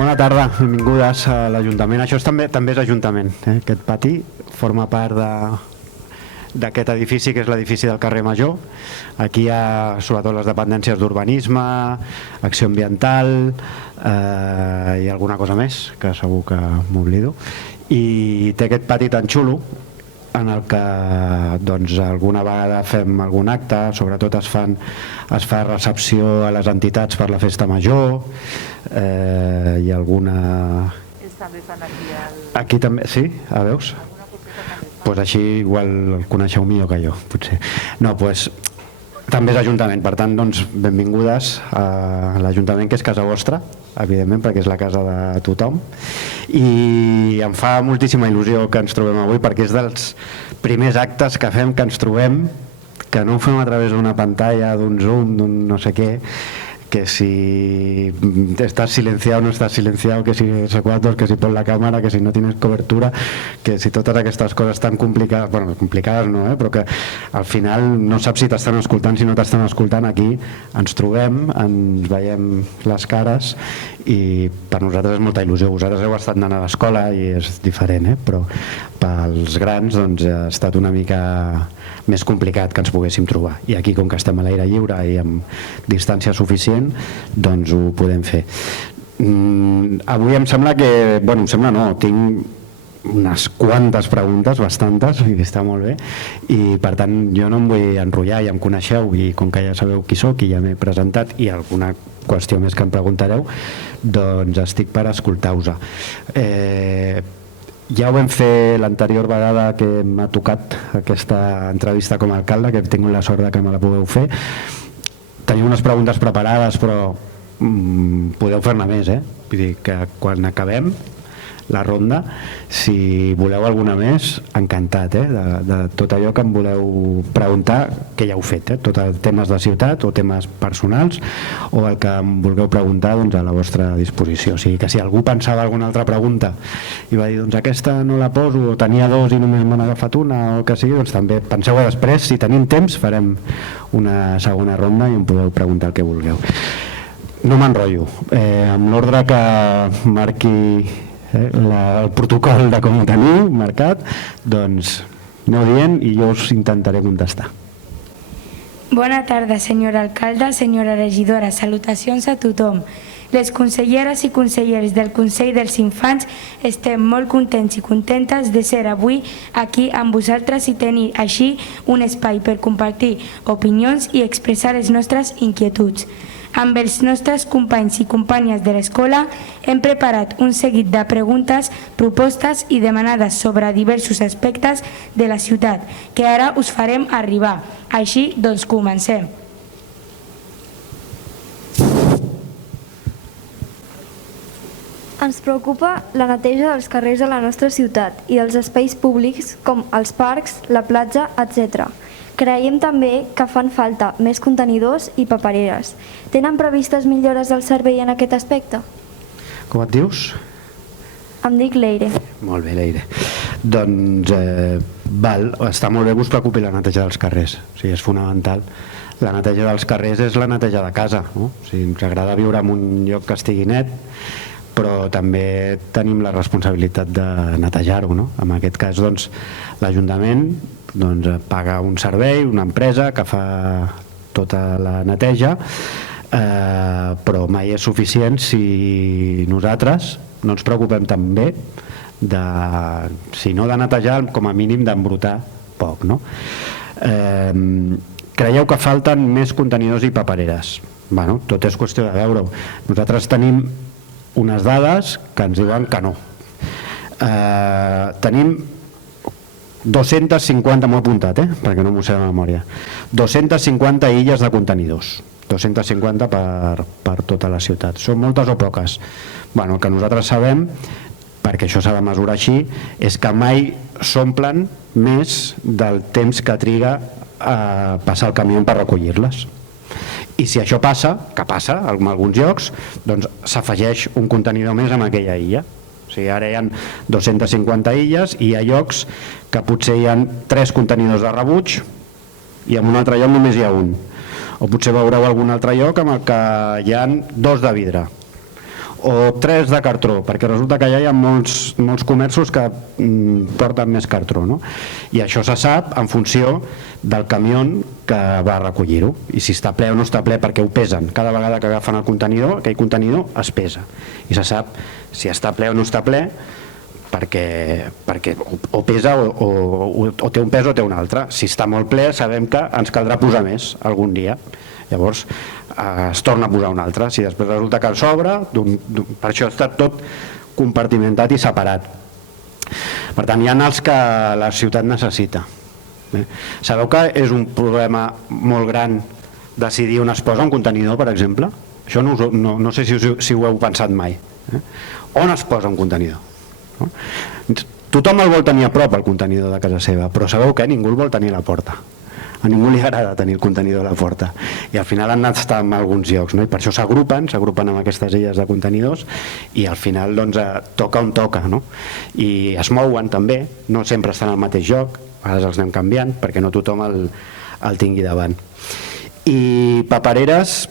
Bona tarda, benvingudes a l'Ajuntament. Això també és Ajuntament. Aquest pati forma part d'aquest edifici, que és l'edifici del carrer Major. Aquí hi ha sobretot les dependències d'urbanisme, acció ambiental i alguna cosa més, que segur que m'oblido. I té aquest pati tan xulo en el que doncs, alguna vegada fem algun acte, sobretot es fa recepció a les entitats per la festa major, i alguna... Ells també fan aquí també, sí? A veus? Pues així igual el coneixeu millor que jo, potser. No, pues, també és Ajuntament, per tant, doncs, benvingudes a l'Ajuntament, que és casa vostra, evidentment, perquè és la casa de tothom, i em fa moltíssima il·lusió que ens trobem avui, perquè és dels primers actes que fem, que ens trobem, que no ho fem a través d'una pantalla, d'un Zoom, d'un no sé què, que si estás silenciado o no estás silenciado, que si S4, que si pon la cámara, que si no tienes cobertura, que si totes aquestes coses tan complicades, bueno, complicades no, però que al final no saps si t'estan escoltant, si no t'estan escoltant. Aquí ens trobem, ens veiem les cares i per nosaltres és molta il·lusió. Vosaltres heu estat anant a l'escola i és diferent, però pels grans doncs, ha estat una mica més complicat que ens poguéssim trobar, i aquí, com que estem a l'aire lliure i amb distància suficient, doncs ho podem fer. Avui em sembla que, bueno, em sembla no, tinc unes quantes preguntes, bastantes, i està molt bé, i per tant jo no em vull enrotllar, ja em coneixeu, i com que ja sabeu qui sóc i ja m'he presentat, i alguna qüestió més que em preguntareu, doncs estic per escoltar-vos. Ja ho vam fer l'anterior vegada que m'ha tocat aquesta entrevista com a alcalde, que he tingut la sort que me la pugueu fer. Teniu unes preguntes preparades, però podeu fer-ne més, Vull dir que quan acabem la ronda, si voleu alguna més, encantat, de tot allò que em voleu preguntar, que ja heu fet, tot els temes de ciutat o temes personals, o el que em vulgueu preguntar, doncs, a la vostra disposició. O sigui que si algú pensava alguna altra pregunta i va dir, doncs aquesta no la poso, o tenia dos i només m'han agafat una, o que sigui, doncs també penseu-ho després. Si tenim temps farem una segona ronda i em podeu preguntar el que vulgueu. No m'enrotllo, amb l'ordre que marqui el protocol de com ho teniu marcat, doncs aneu dient i jo us intentaré contestar. Bona tarda, senyora alcalde, senyora regidora, salutacions a tothom. Les conselleres i consellers del Consell dels Infants estem molt contents i contentes de ser avui aquí amb vosaltres i tenir així un espai per compartir opinions i expressar les nostres inquietuds. Amb els nostres companys i companyes de l'escola hem preparat un seguit de preguntes, propostes i demanades sobre diversos aspectes de la ciutat que ara us farem arribar. Així, doncs, comencem. Ens preocupa la neteja dels carrers de la nostra ciutat i dels espais públics com els parcs, la platja, etc. Creiem també que fan falta més contenidors i papereres. Tenen previstes millores del servei en aquest aspecte? Com et dius? Em dic Leire. Molt bé, Leire. Doncs està molt bé que us preocupi la neteja dels carrers. O sigui, és fonamental. La neteja dels carrers és la neteja de casa, no? O sigui, ens agrada viure en un lloc que estigui net, però també tenim la responsabilitat de netejar-ho, no? En aquest cas, doncs, l'Ajuntament paga un servei, una empresa que fa tota la neteja, però mai és suficient si nosaltres no ens preocupem també de, si no de netejar, com a mínim d'embrutar poc, no? Creieu que falten més contenidors i papereres? Bueno, tot és qüestió de veure-ho. Nosaltres tenim unes dades que ens diuen que no. Tenim 250, m'ho he apuntat, perquè no m'ho sé de memòria, 250 illes de contenidors, 250 per tota la ciutat. Són moltes o poques? Bueno, el que nosaltres sabem, perquè això s'ha de mesurar així, és que mai s'omplen més del temps que triga a passar el camió per recollir-les. I si això passa, que passa en alguns llocs, doncs s'afegeix un contenidor més en aquella illa. O sigui, ara hi ha 250 illes i hi ha llocs que potser hi ha 3 contenidors de rebuig i en un altre lloc només hi ha un. O potser veureu algun altre lloc en el que hi ha 2 de vidre. o 3 de cartró, perquè resulta que allà hi ha molts comerços que porten més cartró, no? I això se sap en funció del camió que va a recollir-ho, i si està ple o no està ple, perquè ho pesen. Cada vegada que agafen el contenidor, aquell contenidor es pesa i se sap si està ple o no està ple, perquè o pesa o té un pes o té un altre. Si està molt ple sabem que ens caldrà posar més algun dia, llavors es torna a posar un altre. Si després resulta que el sobra, per això està tot compartimentat i separat. Per tant, hi ha els que la ciutat necessita. Sabeu que és un problema molt gran decidir on es posa un contenidor, per exemple? Això no sé si ho heu pensat mai. On es posa un contenidor? Tothom el vol tenir a prop, el contenidor de casa seva, però sabeu què? Ningú el vol tenir a la porta. A ningú li agrada tenir el contenidor a la porta, i al final han anat a estar en alguns llocs, no? I per això s'agrupen amb aquestes illes de contenidors, i al final doncs, toca on toca, no? I es mouen també, no sempre estan al mateix lloc, a vegades els anem canviant perquè no tothom el tingui davant. I papereres,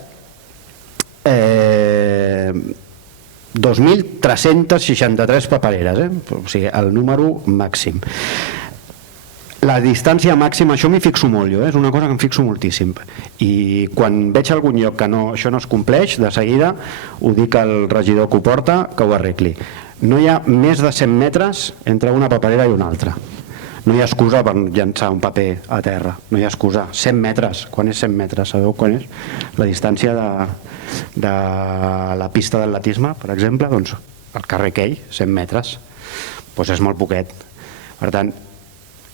2.363 papereres, o sigui, el número màxim. La distància màxima, això m'hi fixo molt jo, és una cosa que em fixo moltíssim, i quan veig algun lloc que això no es compleix, de seguida ho dic al regidor que ho porta que ho arregli. No hi ha més de 100 metres entre una paperera i una altra. No hi ha excusa per llançar un paper a terra, no hi ha excusa. 100 metres, quan és 100 metres? Sabeu quan és? La distància de la pista d'atletisme, per exemple, doncs el carrer Quei, 100 metres, doncs és molt poquet. Per tant,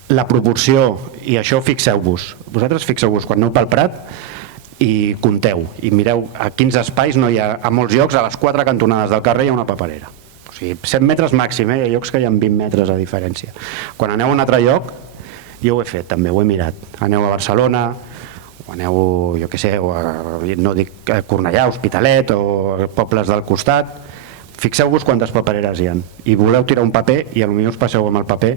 la proporció, i això fixeu-vos, vosaltres fixeu-vos quan aneu pel Prat i compteu, i mireu a quins espais no hi ha. A molts llocs, a les 4 cantonades del carrer hi ha una paperera. O sigui, 100 metres màxim, hi ha llocs que hi ha 20 metres a diferència. Quan aneu a un altre lloc, jo ho he fet també, ho he mirat. Aneu a Barcelona, o aneu, jo què sé, no dic Cornellà, Hospitalet, o pobles del costat, fixeu-vos quantes papereres hi ha. I voleu tirar un paper, i potser us passeu amb el paper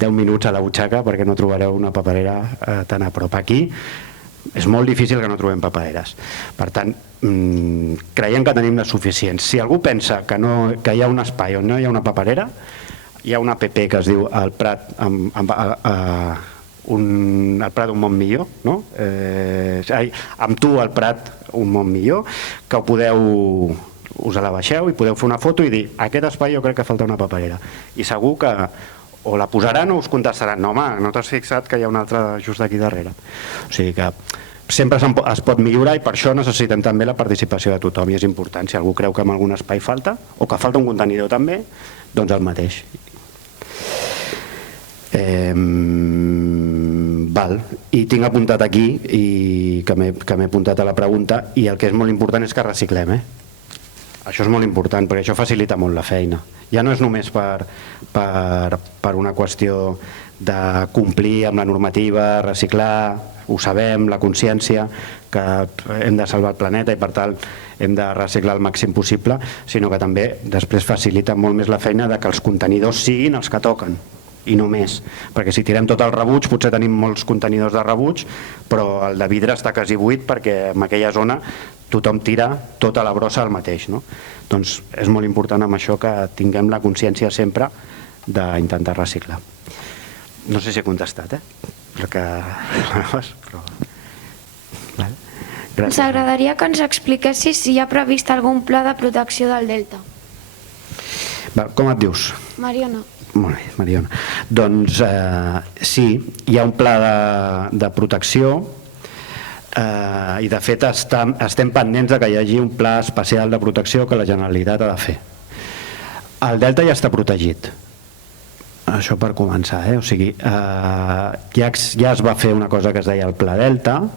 10 minuts a la butxaca perquè no trobareu una paperera tan a prop. Aquí és molt difícil que no trobem papereres. Per tant, creiem que tenim les suficients. Si algú pensa que hi ha un espai on no hi ha una paperera, hi ha una app que es diu El Prat un món millor, no? Amb tu al Prat un món millor, que podeu, us la baixeu i podeu fer una foto i dir aquest espai jo crec que falta una paperera, i segur que o la posaran o us contestaran no home, no t'has fixat que hi ha una altra just aquí darrere. O sigui que sempre es pot millorar, i per això necessitem també la participació de tothom, i és important. Si algú creu que en algun espai falta, o que falta un contenidor també, doncs el mateix. I tinc apuntat aquí, i que m'he apuntat a la pregunta, i el que és molt important és que reciclem. Això és molt important, perquè això facilita molt la feina. Ja no és només per una qüestió de complir amb la normativa, reciclar, ho sabem, la consciència que hem de salvar el planeta i per tant hem de reciclar el màxim possible, sinó que també després facilita molt més la feina de que els contenidors siguin els que toquen, i no més, perquè si tirem tot el rebuig, potser tenim molts contenidors de rebuig, però el de vidre està quasi buit perquè en aquella zona tothom tira tota la brossa al mateix, no? Doncs és molt important amb això que tinguem la consciència sempre d'intentar reciclar. No sé si he contestat, però... Ens agradaria que ens expliquessis si hi ha previst algun pla de protecció del delta. Com et dius? Mariona. Molt bé, Mariona. Doncs sí, hi ha un pla de protecció, i de fet estem pendents que hi hagi un pla especial de protecció que la Generalitat ha de fer. El delta ja està protegit, això per començar, o sigui, ja es va fer una cosa que es deia el Pla Delta,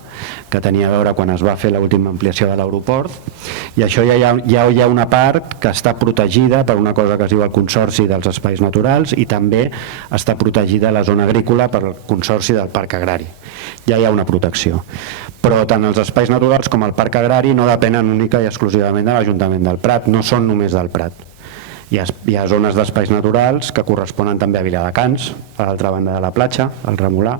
que tenia a veure quan es va fer l'última ampliació de l'aeroport, i això ja hi ha una part que està protegida per una cosa que es diu el Consorci dels Espais Naturals, i també està protegida la zona agrícola per el Consorci del Parc Agrari. Ja hi ha una protecció, però tant els espais naturals com el Parc Agrari no depenen única i exclusivament de l'Ajuntament del Prat, no són només del Prat. Hi ha zones d'espais naturals que corresponen també a Viladecans, a l'altra banda de la platja, al Remolà,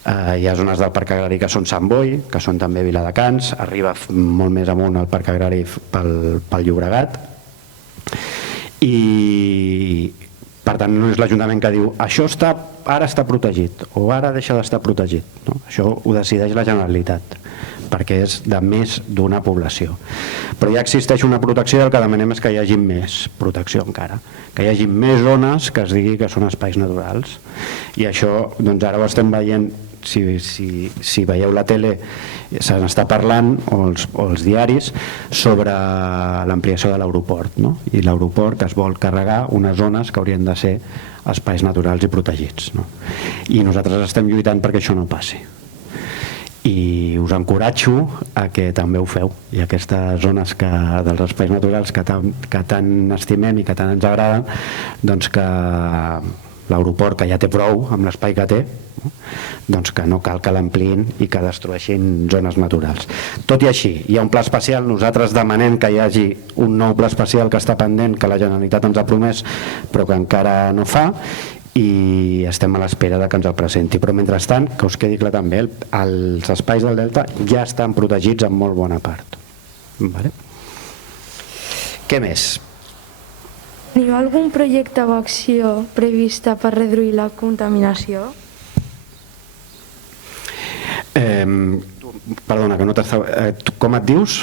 Hi ha zones del Parc Agrari que són Sant Boi, que són també Viladecans, arriba molt més amunt al Parc Agrari pel Llobregat, i per tant no és l'Ajuntament que diu això ara està protegit o ara deixa d'estar protegit, no? Això ho decideix la Generalitat perquè és de més d'una població, però ja existeix una protecció i el que demanem és que hi hagi més protecció encara, que hi hagi més zones que es digui que són espais naturals, i això doncs ara ho estem veient. Si veieu la tele se n'està parlant, o els diaris, sobre l'ampliació de l'aeroport, no? I l'aeroport que es vol carregar unes zones que haurien de ser espais naturals i protegits, no? I nosaltres estem lluitant perquè això no passi, i us encoratjo a que també ho feu, i aquestes zones dels espais naturals que tant estimem i que tant ens agraden, doncs que l'aeroport, que ja té prou amb l'espai que té, doncs que no cal que l'ampliïn i que destrueixin zones naturals. Tot i així, hi ha un pla especial, nosaltres demanem que hi hagi un nou pla especial que està pendent, que la Generalitat ens ha promès però que encara no fa, i estem a l'espera de que ens el presenti, però mentrestant, que us quedi clar també, els espais del Delta ja estan protegits en molt bona part. Vale? Què més? Teniu algun projecte o acció prevista per reduir la contaminació? Perdona, que no t'estava... Com et dius?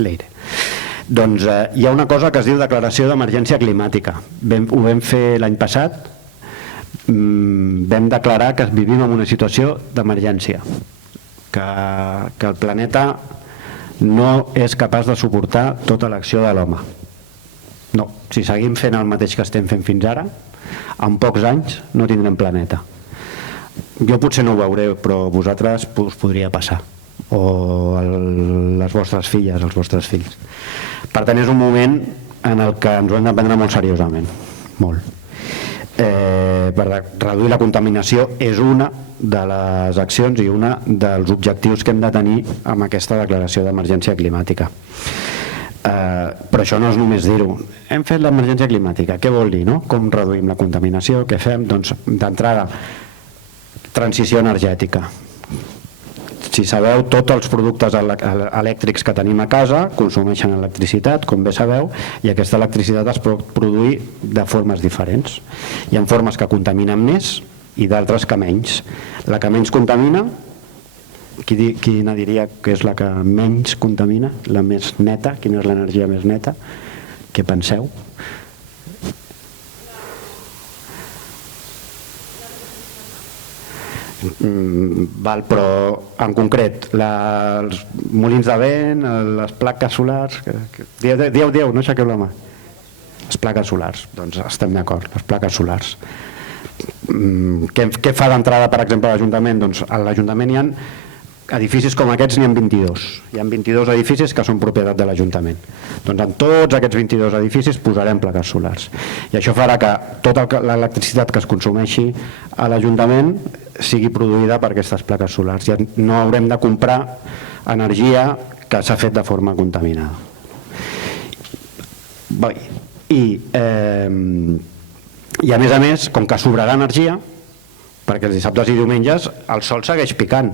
Leire. Doncs hi ha una cosa que es diu declaració d'emergència climàtica. Ho vam fer l'any passat. Vam declarar que vivim en una situació d'emergència, que el planeta no és capaç de suportar tota l'acció de l'home. No, si seguim fent el mateix que estem fent fins ara, en pocs anys no tindrem planeta. Jo potser no ho veuré, però vosaltres us podria passar, o les vostres filles, els vostres fills. Per tant, és un moment en el que ens ho hem de prendre molt seriosament, molt. Per reduir la contaminació és una de les accions i una dels objectius que hem de tenir amb aquesta declaració d'emergència climàtica. Però això no és només dir-ho. Hem fet l'emergència climàtica, què vol dir, no? Com reduïm la contaminació, què fem? Doncs d'entrada, transició energètica. Si sabeu, tots els productes elèctrics que tenim a casa consumeixen electricitat, com bé sabeu, i aquesta electricitat es pot produir de formes diferents. Hi ha formes que contaminen més i d'altres que menys. La que menys contamina, quina diria que és la que menys contamina, la més neta? Quina és l'energia més neta? Què penseu? Val, però en concret els molins de vent, les plaques solars, dieu, no aixequeu la mà. Les plaques solars, doncs estem d'acord, les plaques solars. Què fa d'entrada, per exemple, l'Ajuntament? Doncs a l'Ajuntament hi ha edificis com aquests, n'hi ha 22. Hi ha 22 edificis que són propietat de l'Ajuntament. Doncs en tots aquests 22 edificis posarem plaques solars. I això farà que tota l'electricitat que es consumeixi a l'Ajuntament sigui produïda per aquestes plaques solars. Ja no haurem de comprar energia que s'ha fet de forma contaminada. I a més, com que sobrarà energia, perquè els dissabtes i diumenges el sol segueix picant,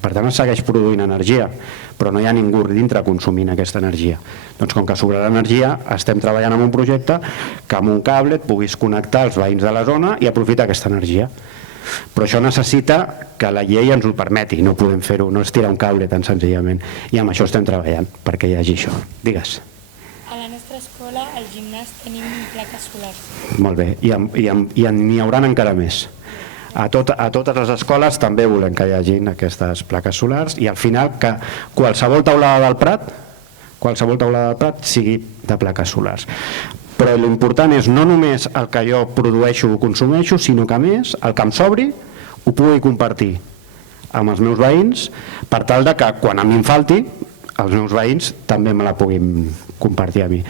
per tant es segueix produint energia, però no hi ha ningú dintre consumint aquesta energia. Doncs com que sobrarà energia, estem treballant en un projecte que amb un cable et puguis connectar als veïns de la zona i aprofitar aquesta energia. Però això necessita que la llei ens ho permeti, no podem fer-ho, no és tirar un cable tan senzillament, i amb això estem treballant perquè hi hagi això. Digues. A la nostra escola, al gimnàs, tenim plaques solars. Molt bé, i n'hi haurà encara més. A totes les escoles també volem que hi hagin aquestes plaques solars, i al final que qualsevol taulada del Prat sigui de plaques solars. Però l'important és no només el que jo produeixo o consumeixo, sinó que a més el que em sobri ho pugui compartir amb els meus veïns, per tal de que quan a mi em falti els meus veïns també me la puguin compartir a mi.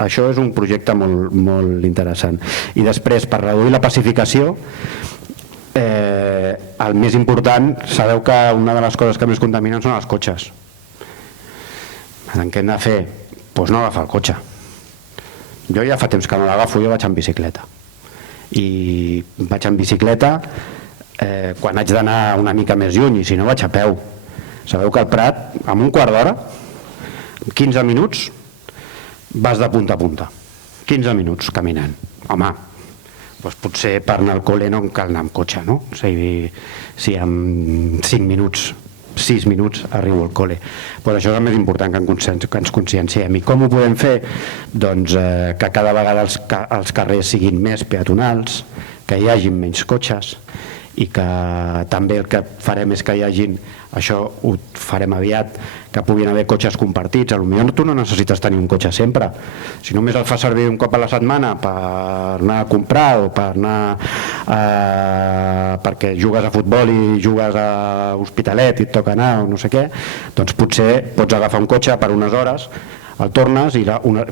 Això és un projecte molt, molt interessant. I després, per reduir la pacificació, el més important, sabeu que una de les coses que més contaminen són els cotxes. Què hem de fer? Doncs no agafar el cotxe. Jo ja fa temps que no l'agafo, jo vaig en bicicleta. I vaig en bicicleta quan haig d'anar una mica més lluny, i si no vaig a peu. Sabeu que al Prat, en un quart d'hora, 15 minuts, vas de punta a punta. 15 minuts caminant. Home, doncs potser per anar al col·le no cal anar amb cotxe, no? O sigui, si en 5 minuts, 6 minuts arribo al col·le. Doncs això és el més important, que ens conscienciem. I com ho podem fer? Doncs que cada vegada els carrers siguin més peatonals, que hi hagin menys cotxes, i que també el que farem és que hi hagin, això ho farem aviat, que puguin haver cotxes compartits. Potser tu no necessites tenir un cotxe sempre, si només el fas servir un cop a la setmana per anar a comprar o per anar perquè jugues a futbol i jugues a Hospitalet i et toca anar o no sé què, doncs potser pots agafar un cotxe per unes hores, el tornes i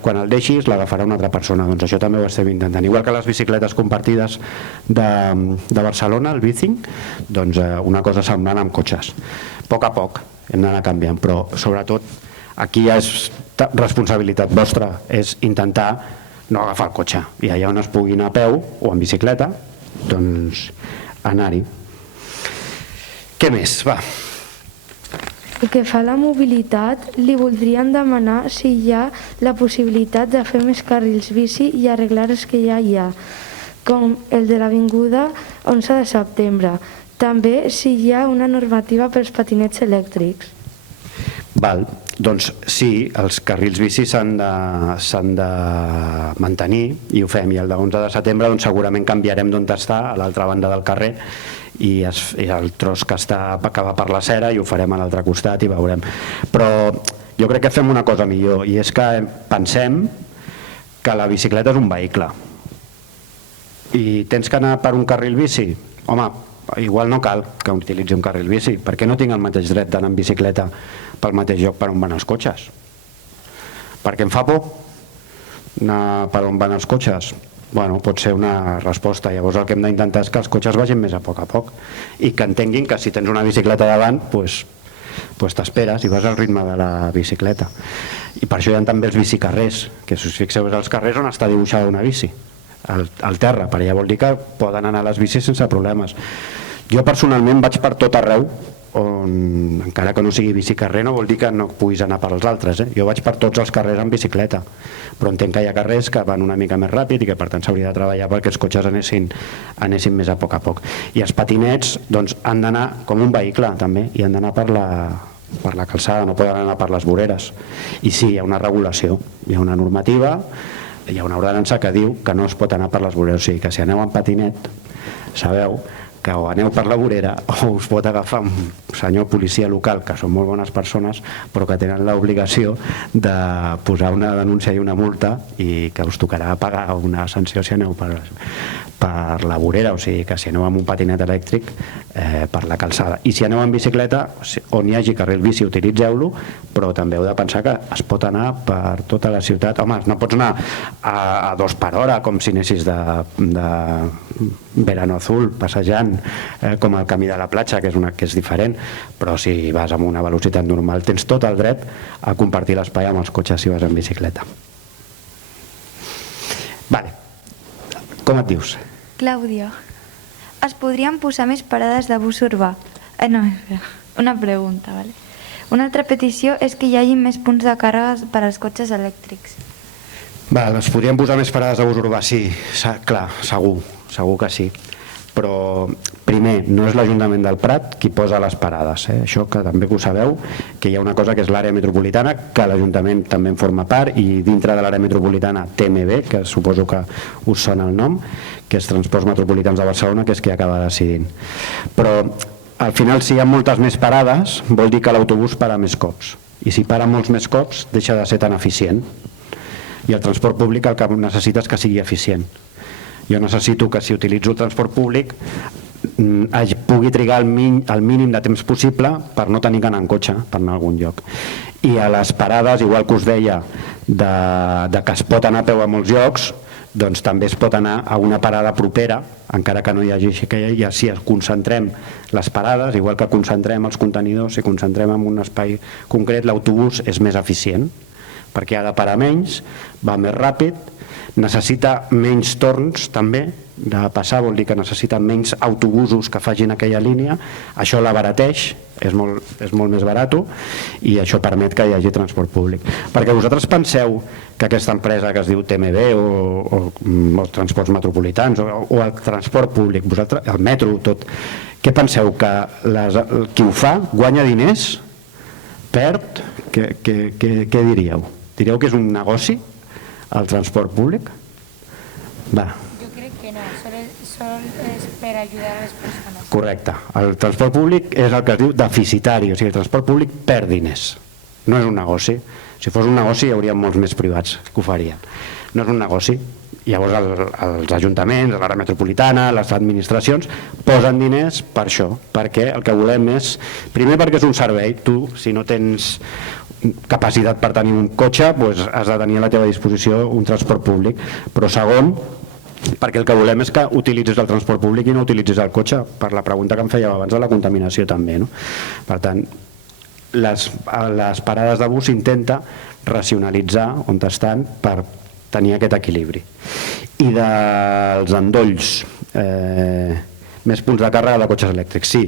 quan el deixis l'agafarà una altra persona. Doncs això també ho estem intentant, igual que les bicicletes compartides de Barcelona, el Bicing, doncs una cosa semblant amb cotxes. A poc hem d'anar canviant, però sobretot aquí és responsabilitat vostra, és intentar no agafar el cotxe, i allà on es pugui anar a peu o en bicicleta, doncs anar-hi. Què més? Va. Pel que fa a la mobilitat, li voldríem demanar si hi ha la possibilitat de fer més carrils bici i arreglar els que ja hi ha, com el de l'Avinguda 11 de setembre. També si hi ha una normativa pels patinets elèctrics. Val, doncs sí, els carrils bici s'han de mantenir i ho fem, i el de 11 de setembre doncs segurament canviarem d'on està, a l'altra banda del carrer, i el tros que va per la Cera i ho farem a l'altre costat i veurem. Però jo crec que fem una cosa millor, i és que pensem que la bicicleta és un vehicle i tens que anar per un carril bici. Home, igual no cal que utilitzi un carril bici, perquè no tinc el mateix dret d'anar en bicicleta pel mateix lloc per on van els cotxes, perquè em fa por anar per on van els cotxes. Bueno, pot ser una resposta. Llavors el que hem d'intentar és que els cotxes vagin més a poc i que entenguin que si tens una bicicleta davant doncs t'esperes i vas al ritme de la bicicleta. I per això hi ha també els bicicarrers, que si us fixeu és als carrers on està dibuixada una bici al terra, per allà vol dir que poden anar a les bicis sense problemes. Jo personalment vaig per tot arreu on, encara que no sigui bicicarrer, no vol dir que no puguis anar per als altres. Jo vaig per tots els carrers en bicicleta, però entenc que hi ha carrers que van una mica més ràpid i que per tant s'hauria de treballar perquè els cotxes anessin més a poc. I els patinets doncs, han d'anar com un vehicle també, i han d'anar per la calçada, no poden anar per les voreres. I sí, hi ha una regulació, hi ha una normativa, hi ha una ordenança que diu que no es pot anar per les voreres, o sigui que si aneu en patinet sabeu que o aneu per la vorera o us pot agafar un senyor policia local, que són molt bones persones però que tenen l'obligació de posar una denúncia i una multa, i que us tocarà pagar una sanció si aneu per la vorera, o sigui que si aneu amb un patinet elèctric per la calçada. I si aneu en bicicleta, on hi hagi carril bici utilitzeu-lo, però també heu de pensar que es pot anar per tota la ciutat. Home, no pots anar a 2 per hora com si anessis de Verano Azul passejant com el camí de la platja, que és diferent, però si vas amb una velocitat normal tens tot el dret a compartir l'espai amb els cotxes si vas en bicicleta. Vale. Com et dius? Clàudia. Es podrien posar més parades de bus urbà? No, una pregunta, vale? Una altra petició és que hi hagi més punts de càrrega per als cotxes elèctrics. Es podrien posar més parades de bus urbà, sí, clar, segur que sí. Però primer, no és l'Ajuntament del Prat qui posa les parades, això que també ho sabeu, que hi ha una cosa que és l'àrea metropolitana, que l'Ajuntament també en forma part, i dintre de l'àrea metropolitana TMB, que suposo que us sona el nom, que és Transports Metropolitans de Barcelona, que és qui acaba decidint. Però al final, si hi ha moltes més parades, vol dir que l'autobús para més cops, i si para molts més cops deixa de ser tan eficient, i el transport públic el que necessita és que sigui eficient. Jo necessito que si utilitzo el transport públic pugui trigar el mínim de temps possible per no tenir que anar en cotxe per anar a algun lloc. I a les parades, igual que us deia de que es pot anar a peu a molts llocs, doncs també es pot anar a una parada propera, encara que no hi hagi així, que ja si concentrem les parades, igual que concentrem els contenidors, si concentrem en un espai concret, l'autobús és més eficient, perquè ha de parar menys, va més ràpid, necessita menys torns també de passar, vol dir que necessita menys autobusos que facin aquella línia, això l'abarateix, és molt més barat i això permet que hi hagi transport públic. Perquè vosaltres penseu que aquesta empresa que es diu TMB o els transports metropolitans o el transport públic, vosaltres, el metro, tot, què penseu? Que qui ho fa guanya diners? Perd? Què diríeu? Diríeu que és un negoci el transport públic? Va. Jo crec que no, sol és per ajudar a les persones. Correcte. El transport públic és el que es diu deficitari, o sigui, el transport públic perd diners. No és un negoci. Si fos un negoci hi hauria molts més privats que ho farien. No és un negoci. Llavors els ajuntaments, l'àrea metropolitana, les administracions posen diners per això, perquè el que volem és, primer perquè és un servei, tu si no tens capacitat per tenir un cotxe doncs has de tenir a la teva disposició un transport públic, però segon perquè el que volem és que utilitzis el transport públic i no utilitzis el cotxe, per la pregunta que em fèieu abans de la contaminació també, no? Per tant, les parades de bus intenta racionalitzar on estan per tenir aquest equilibri. I dels endolls, més punts de càrrega de cotxes elèctrics, sí,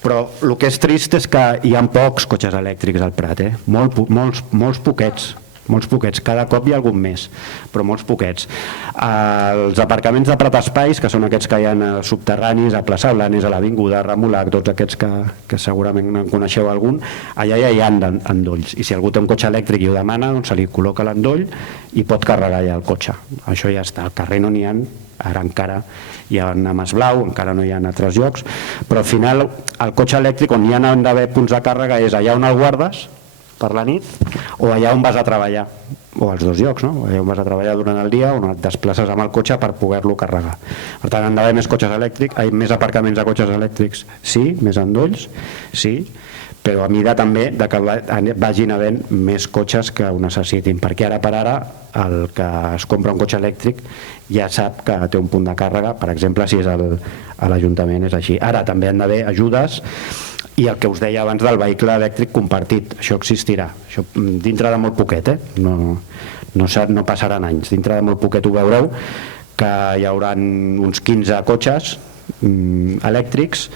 però el que és trist és que hi ha pocs cotxes elèctrics al Prat, molts poquets, cada cop hi ha algun més, però molts poquets. Els aparcaments de Prat Espais, que són aquests que hi ha subterranis, a Plaça Blanes, a l'Avinguda, a Remolac, tots aquests que segurament en coneixeu algun, allà ja hi ha endolls, i si algú té un cotxe elèctric i ho demana, doncs se li col·loca l'endoll i pot carregar ja el cotxe. Això ja està, al carrer no n'hi ha, ara encara hi ha a Masblau, encara no hi ha en altres llocs, però al final el cotxe elèctric on hi ha d'haver punts de càrrega és allà on el guardes per la nit o allà on vas a treballar, o als dos llocs, no? Allà on vas a treballar durant el dia on et desplaces amb el cotxe per poder-lo carregar. Per tant, han d'haver més cotxes elèctrics, més aparcaments de cotxes elèctrics, sí, més endolls, sí, però a mida també que vagin havent més cotxes que ho necessitin, perquè ara per ara el que es compra un cotxe elèctric ja sap que té un punt de càrrega, per exemple, si és a l'Ajuntament és així. Ara també han d'haver ajudes i el que us deia abans del vehicle elèctric compartit, això existirà, això dintre de molt poquet, no passaran anys, dintre de molt poquet ho veureu, que hi haurà uns 15 cotxes elèctrics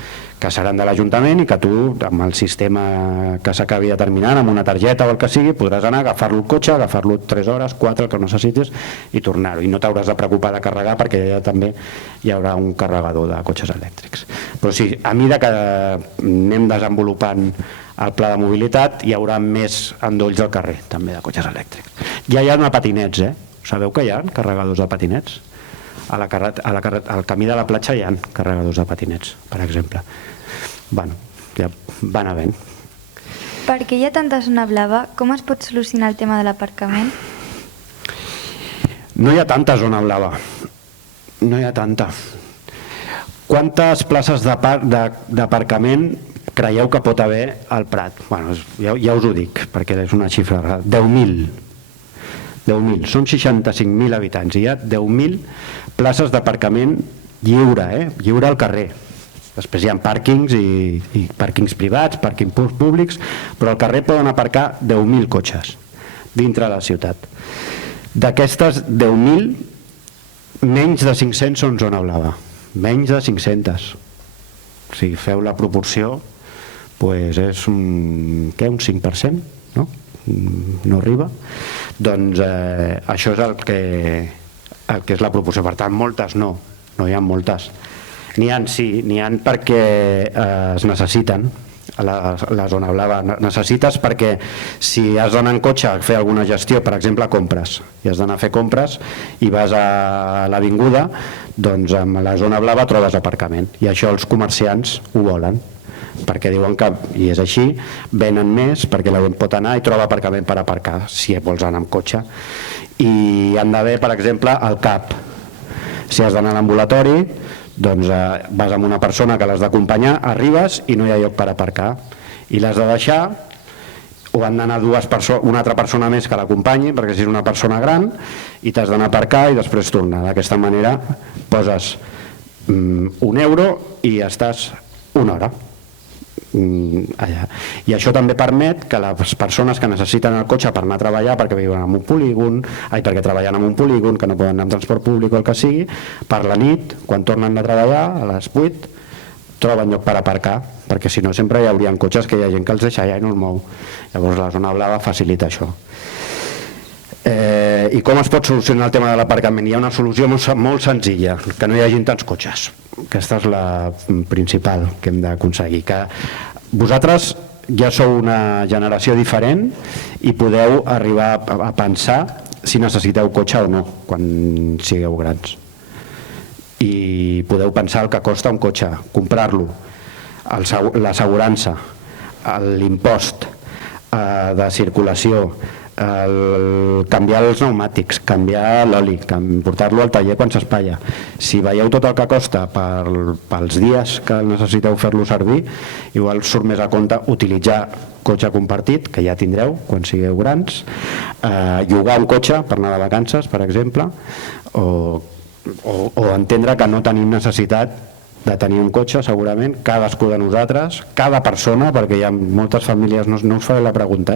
que seran de l'Ajuntament i que tu, amb el sistema que s'acabi determinant, amb una targeta o el que sigui, podràs anar, agafar-lo el cotxe, agafar-lo 3 hores, 4, el que necessitis, i tornar-ho. I no t'hauràs de preocupar de carregar perquè ja també hi haurà un carregador de cotxes elèctrics. Però sí, a mesura que anem desenvolupant el pla de mobilitat, hi haurà més endolls al carrer, també, de cotxes elèctrics. Ja hi ha patinets, Sabeu que hi ha carregadors de patinets? Al camí de la platja hi ha carregadors de patinets, per exemple. Bueno, ja van havent. Perquè hi ha tanta zona blava, com es pot solucionar el tema de l'aparcament? No hi ha tanta zona blava. No hi ha tanta. Quantes places d'aparcament creieu que pot haver al Prat? Bueno, ja us ho dic, perquè és una xifra. 10.000. 10.000. Són 65.000 habitants. Hi ha 10.000 places d'aparcament lliure, lliure al carrer. Després hi ha pàrquings i pàrquings privats, pàrquings públics, però al carrer poden aparcar 10.000 cotxes dintre de la ciutat. D'aquestes 10.000, menys de 500 són zona blava. Menys de 500. Si feu la proporció, doncs és un 5%, no? No arriba. Doncs això és el que és la proporció. Per tant, moltes no hi ha moltes. N'hi ha, sí, n'hi ha perquè es necessiten a la zona blava. Necessites perquè si has d'anar en cotxe a fer alguna gestió, per exemple compres, i has d'anar a fer compres i vas a l'avinguda, doncs en la zona blava trobes aparcament, i això els comerciants ho volen, perquè diuen que, i és així, venen més perquè la gent pot anar i troba aparcament per aparcar si vols anar amb cotxe. I han d'haver, per exemple, al CAP. Si has d'anar a l'ambulatori, doncs vas amb una persona que l'has d'acompanyar, arribes i no hi ha lloc per aparcar i l'has de deixar, o han d'anar una altra persona més que l'acompanyi, perquè si és una persona gran i t'has d'anar a aparcar i després tornar. D'aquesta manera poses €1 i estàs una hora. allà. I això també permet que les persones que necessiten el cotxe per anar a treballar, perquè viuen en un polígon, perquè treballen en un polígon, que no poden anar amb transport públic o el que sigui, per la nit, quan tornen de treballar a les 8, troben lloc per aparcar, perquè si no sempre hi haurien cotxes que hi ha gent que els deixa allà i no els mou. Llavors la zona blava facilita això. I com es pot solucionar el tema de l'aparcament? Hi ha una solució molt senzilla, que no hi hagin tants cotxes. Aquesta és la principal que hem d'aconseguir, que vosaltres ja sou una generació diferent i podeu arribar a pensar si necessiteu cotxe o no quan sigueu grans, i podeu pensar el que costa un cotxe, comprar-lo, l'assegurança, l'impost de circulació, canviar els pneumàtics, canviar l'oli, portar-lo al taller quan s'espatlla. Si veieu tot el que costa pels dies que necessiteu fer-lo servir, igual surt més a compte utilitzar cotxe compartit, que ja tindreu quan sigueu grans, llogar un cotxe per anar de vacances, per exemple, o entendre que no tenim necessitat de tenir un cotxe, segurament, cadascú de nosaltres, cada persona, perquè hi ha moltes famílies, no us faré la pregunta,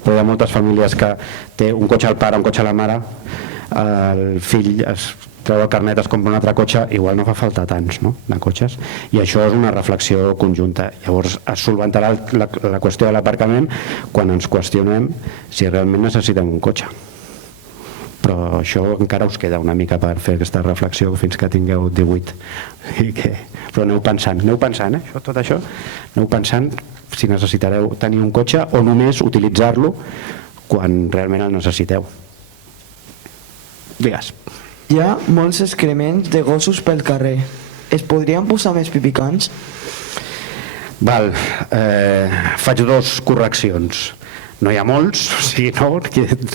però hi ha moltes famílies que té un cotxe al pare, un cotxe a la mare, el fill es treu el carnet, es compra un altre cotxe, igual no fa falta tants, no?, de cotxes, i això és una reflexió conjunta. Llavors es solventarà la qüestió de l'aparcament quan ens qüestionem si realment necessitem un cotxe. Però això encara us queda una mica per fer aquesta reflexió fins que tingueu 18. Però aneu pensant, tot això, aneu pensant si necessitareu tenir un cotxe o només utilitzar-lo quan realment el necessiteu. Digues. Hi ha molts excrements de gossos pel carrer. Es podrien posar més pipicans? Val, faig 2 correccions. No hi ha molts, o sigui, no,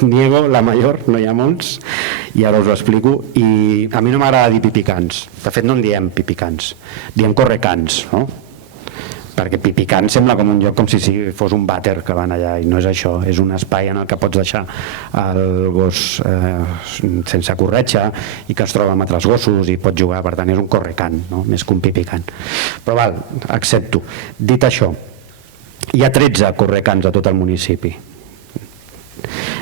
niego la major, no hi ha molts, i ara us ho explico. I a mi no m'agrada dir pipicans, de fet no en diem pipicans, diem correcans, no? Perquè pipicans sembla com un lloc com si fos un vàter que van allà, i no és això, és un espai en el que pots deixar el gos sense corretja i que es troba amb altres gossos i pot jugar, per tant és un correcant, no? Més que un pipicant. Però val, accepto. Dit això, hi ha 13 correcants a tot el municipi.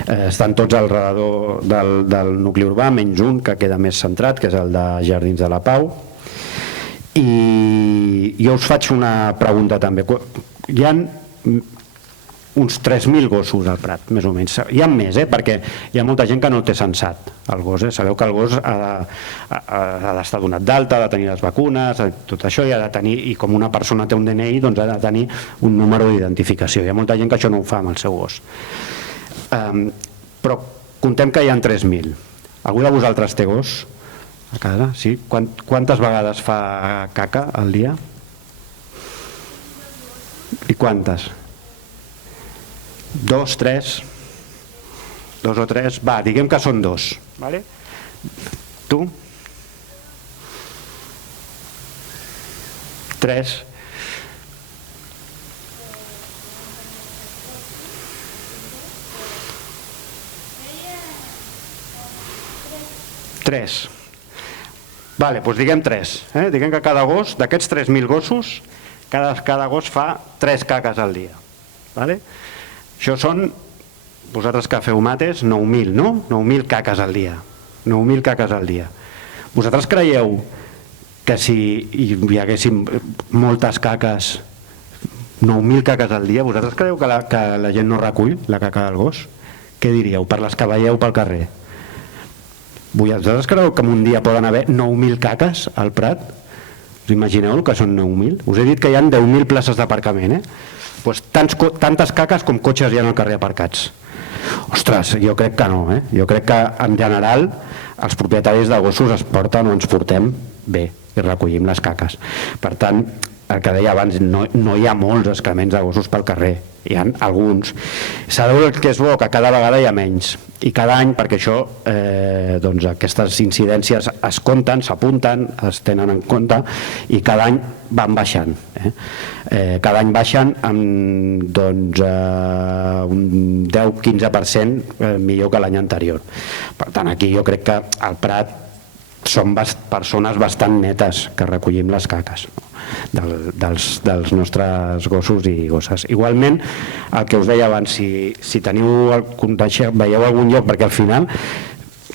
Estan tots al redador del nucli urbà, menys un que queda més centrat, que és el de Jardins de la Pau. I jo us faig una pregunta també. Hi ha uns 3.000 gossos al Prat, més o menys. Hi ha més, perquè hi ha molta gent que no té censat el gos. Sabeu que el gos ha d'estar donat d'alta, ha de tenir les vacunes, tot això, i ha de tenir, i com una persona té un DNI, doncs ha de tenir un número d'identificació. Hi ha molta gent que això no ho fa amb el seu gos. Però contem que hi ha 3.000. Algú de vosaltres té gos a casa? Sí? Quantes vegades fa caca al dia? I quantes? 2, 3, 2 o 3, va, diguem que són 2, vale? Tu? 3. Vale, doncs diguem 3. Diguem que cada gos, d'aquests 3.000 gossos, cada gos fa 3 caques al dia. Vale? Això són, vosaltres que feu mates, 9.000, no? 9.000 caques al dia. 9.000 caques al dia. Vosaltres creieu que si hi haguéssim moltes caques, 9.000 caques al dia, vosaltres creieu que la gent no recull la caca del gos? Què diríeu, per les que veieu pel carrer? Vosaltres creieu que en un dia poden haver 9.000 caques al Prat? Us imagineu el que són 9.000? Us he dit que hi ha 10.000 places d'aparcament, Pues tantes caques com cotxes hi ha al carrer aparcats. Ostres, jo crec que no, Jo crec que en general els propietaris de gossos es porten o ens portem bé i recollim les caques. Per tant, el que deia abans, no hi ha molts excrements de gossos pel carrer, hi ha alguns. Sabeu el que és bo? Que cada vegada hi ha menys, i cada any, perquè això, doncs aquestes incidències es compten, s'apunten, es tenen en compte, i cada any van baixant. Cada any baixen amb un 10-15% millor que l'any anterior. Per tant, aquí jo crec que al Prat som persones bastant netes que recollim les caques. dels nostres gossos i gosses. Igualment, el que us deia abans, si veieu algun lloc, perquè al final,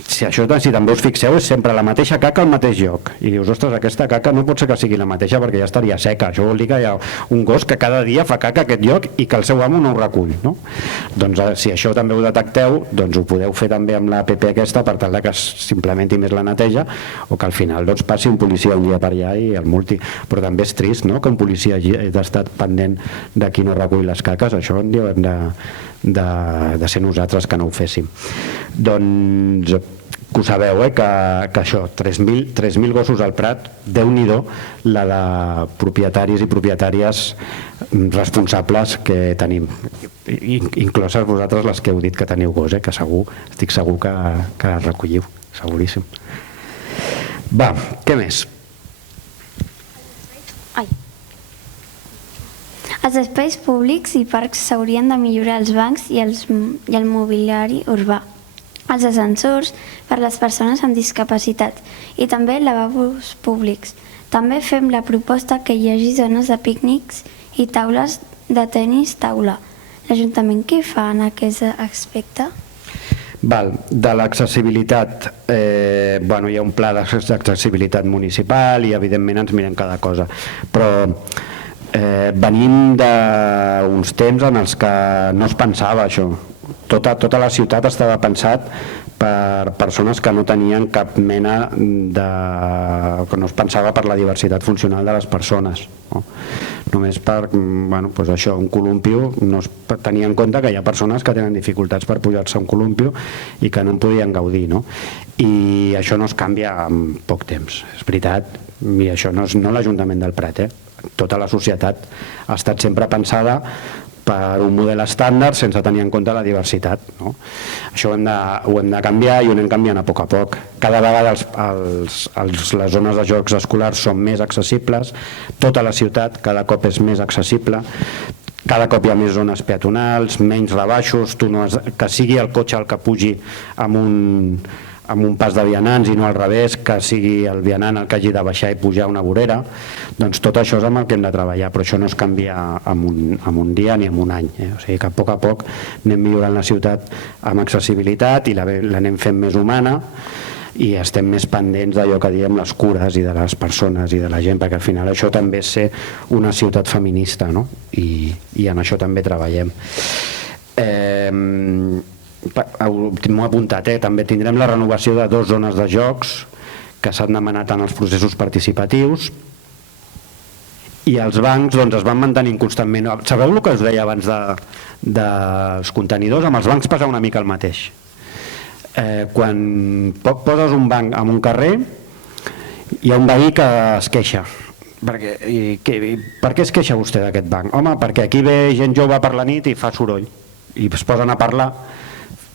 si també us fixeu, és sempre la mateixa caca al mateix lloc, i dius, ostres, aquesta caca no pot ser que sigui la mateixa perquè ja estaria seca. Això vol dir que hi ha un gos que cada dia fa caca a aquest lloc i que el seu amo no ho recull, no? Doncs si això també ho detecteu, doncs ho podeu fer també amb l'app aquesta per tal que s'implementi més la neteja, o que al final doncs passi un policia un dia per allà i el multi. Però també és trist, no?, que un policia hagi d'estar pendent de qui no recull les caques. Això en diuen de ser nosaltres que no ho féssim. Doncs que ho sabeu, que això, 3.000 gossos al Prat, Déu-n'hi-do la de propietaris i propietàries responsables que tenim, incloses vosaltres les que heu dit que teniu gos, que estic segur que recolliu, seguríssim. Va, què més? Els espais públics i parcs s'haurien de millorar els bancs i el mobiliari urbà, els ascensors per a les persones amb discapacitat i també lavabos públics. També fem la proposta que hi hagi zones de pícnics i taules de tenis taula. L'Ajuntament què fa en aquest aspecte? De l'accessibilitat, hi ha un pla d'accessibilitat municipal i evidentment ens mirem cada cosa, però venim d'uns temps en els que no es pensava això. Tota la ciutat estava pensat per persones que no tenien cap mena que no es pensava per la diversitat funcional de les persones, no? Només per això, un columpio no es tenia en compte que hi ha persones que tenen dificultats per pujar-se a un columpio i que no en podien gaudir, no? I això no es canvia en poc temps, és veritat, i això no és l'Ajuntament del Prat, tota la societat ha estat sempre pensada per un model estàndard sense tenir en compte la diversitat, no? Això ho hem de canviar i ho anem canviant a poc. Cada vegada les zones de jocs escolars són més accessibles, tota la ciutat cada cop és més accessible, cada cop hi ha més zones peatonals, menys rebaixos, que sigui el cotxe el que pugi amb un pas de vianants i no al revés, que sigui el vianant el que hagi de baixar i pujar una vorera. Doncs tot això és amb el que hem de treballar, però això no es canvia en un dia ni en un any, O sigui que a poc anem millorant la ciutat amb accessibilitat i l'anem fent més humana i estem més pendents d'allò que diem les cures i de les persones i de la gent, perquè al final això també és ser una ciutat feminista, no? I en això també treballem. M'ho he apuntat, també tindrem la renovació de 2 zones de jocs que s'han demanat en els processos participatius i els bancs es van mantenint constantment. Sabeu el que us deia abans dels contenidors? Amb els bancs passa una mica el mateix. Quan poses un banc en un carrer hi ha un veí que es queixa. Per què es queixa vostè d'aquest banc? Home, perquè aquí ve gent jove per la nit i fa soroll i es posen a parlar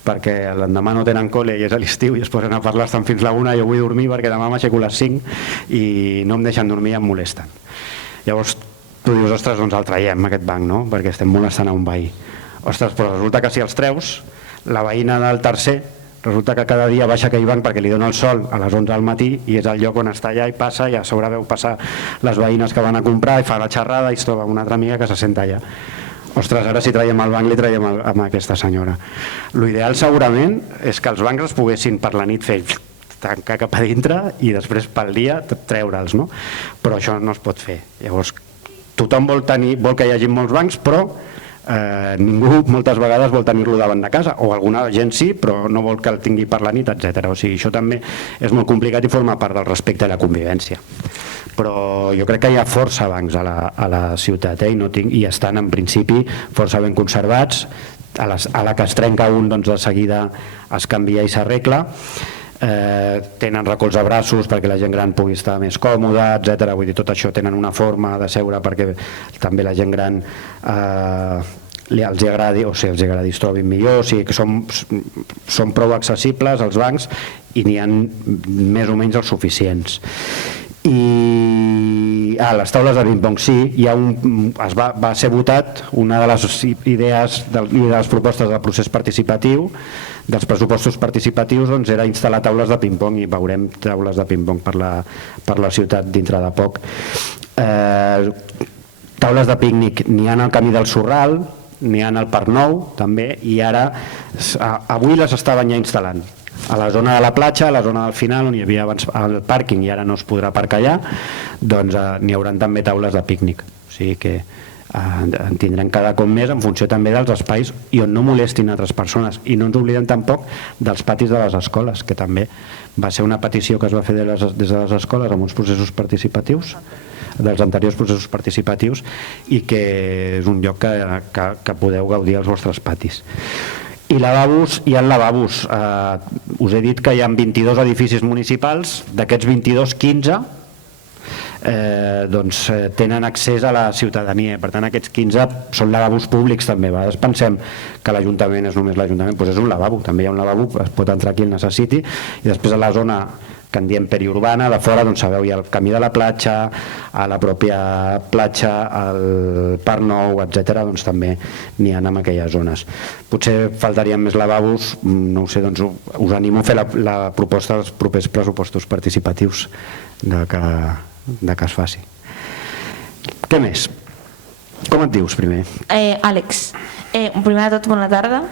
perquè l'endemà no tenen col·le i és a l'estiu i es posen a parlar, estan fins la 1, jo vull dormir perquè demà m'aixeco a les 5 i no em deixen dormir i em molesten. Llavors tu dius, ostres, doncs el traiem aquest banc, no? Perquè estem molestant a un veí. Ostres, però resulta que si els treus, la veïna del tercer resulta que cada dia baixa aquell banc perquè li dona el sol a les 11 del matí i és el lloc on està allà i passa, i a sobre veu passar les veïnes que van a comprar i fa la xerrada i es troba una altra amiga que se senta allà. Ostres, ara si traiem el banc li traiem amb aquesta senyora. L'ideal segurament és que els bancs es poguessin per la nit fer tancar cap a dintre i després pel dia treure'ls, no? Però això no es pot fer. Llavors tothom vol que hi hagi molts bancs, però ningú moltes vegades vol tenir-lo davant de casa, o alguna gent sí, però no vol que el tingui per la nit, etc. O sigui, això també és molt complicat i forma part del respecte i la convivència. Però jo crec que hi ha força bancs a la ciutat i estan en principi força ben conservats. A la que es trenca un, doncs de seguida es canvia i s'arregla. Tenen recolzabraços perquè la gent gran pugui estar més còmoda, etc. Vull dir, tot això tenen una forma de seure perquè també la gent gran els agradi, o sigui, els agradi, es trobin millor. O sigui que són prou accessibles els bancs i n'hi ha més o menys els suficients. I les taules de ping-pong sí, va ser votat una de les idees i de les propostes del procés participatiu dels pressupostos participatius doncs, era instal·lar taules de ping-pong, i veurem taules de ping-pong per la ciutat dintre de poc. Taules de pícnic n'hi ha al Camí del Sorral, n'hi ha al Parc Nou també, i ara avui les estaven ja instal·lant a la zona de la platja, a la zona del final on hi havia abans el pàrquing i ara no es podrà aparcar allà, doncs n'hi hauran també taules de pícnic, o sigui que en tindrem cada cop més en funció també dels espais i on no molestin altres persones. I no ens oblidem tampoc dels patis de les escoles, que també va ser una petició que es va fer des de les escoles amb uns processos participatius, dels anteriors processos participatius, i que és un lloc que podeu gaudir als vostres patis. I lavabos, hi ha lavabos. Us he dit que hi ha 22 edificis municipals, d'aquests 22, 15 tenen accés a la ciutadania, per tant aquests 15 són lavabos públics també. A vegades pensem que l'Ajuntament és només l'Ajuntament, doncs és un lavabo, també hi ha un lavabo, es pot entrar qui el necessiti, i després a la zona que en diem periurbana, de fora, doncs sabeu, hi ha el camí de la platja, a la pròpia platja, al Parc Nou, etc., doncs també n'hi ha en aquelles zones. Potser faltarien més lavabos, no ho sé, doncs us animo a fer la proposta dels propers pressupostos participatius de que es faci. Què més? Com et dius primer? Àlex, primer de tot, bona tarda.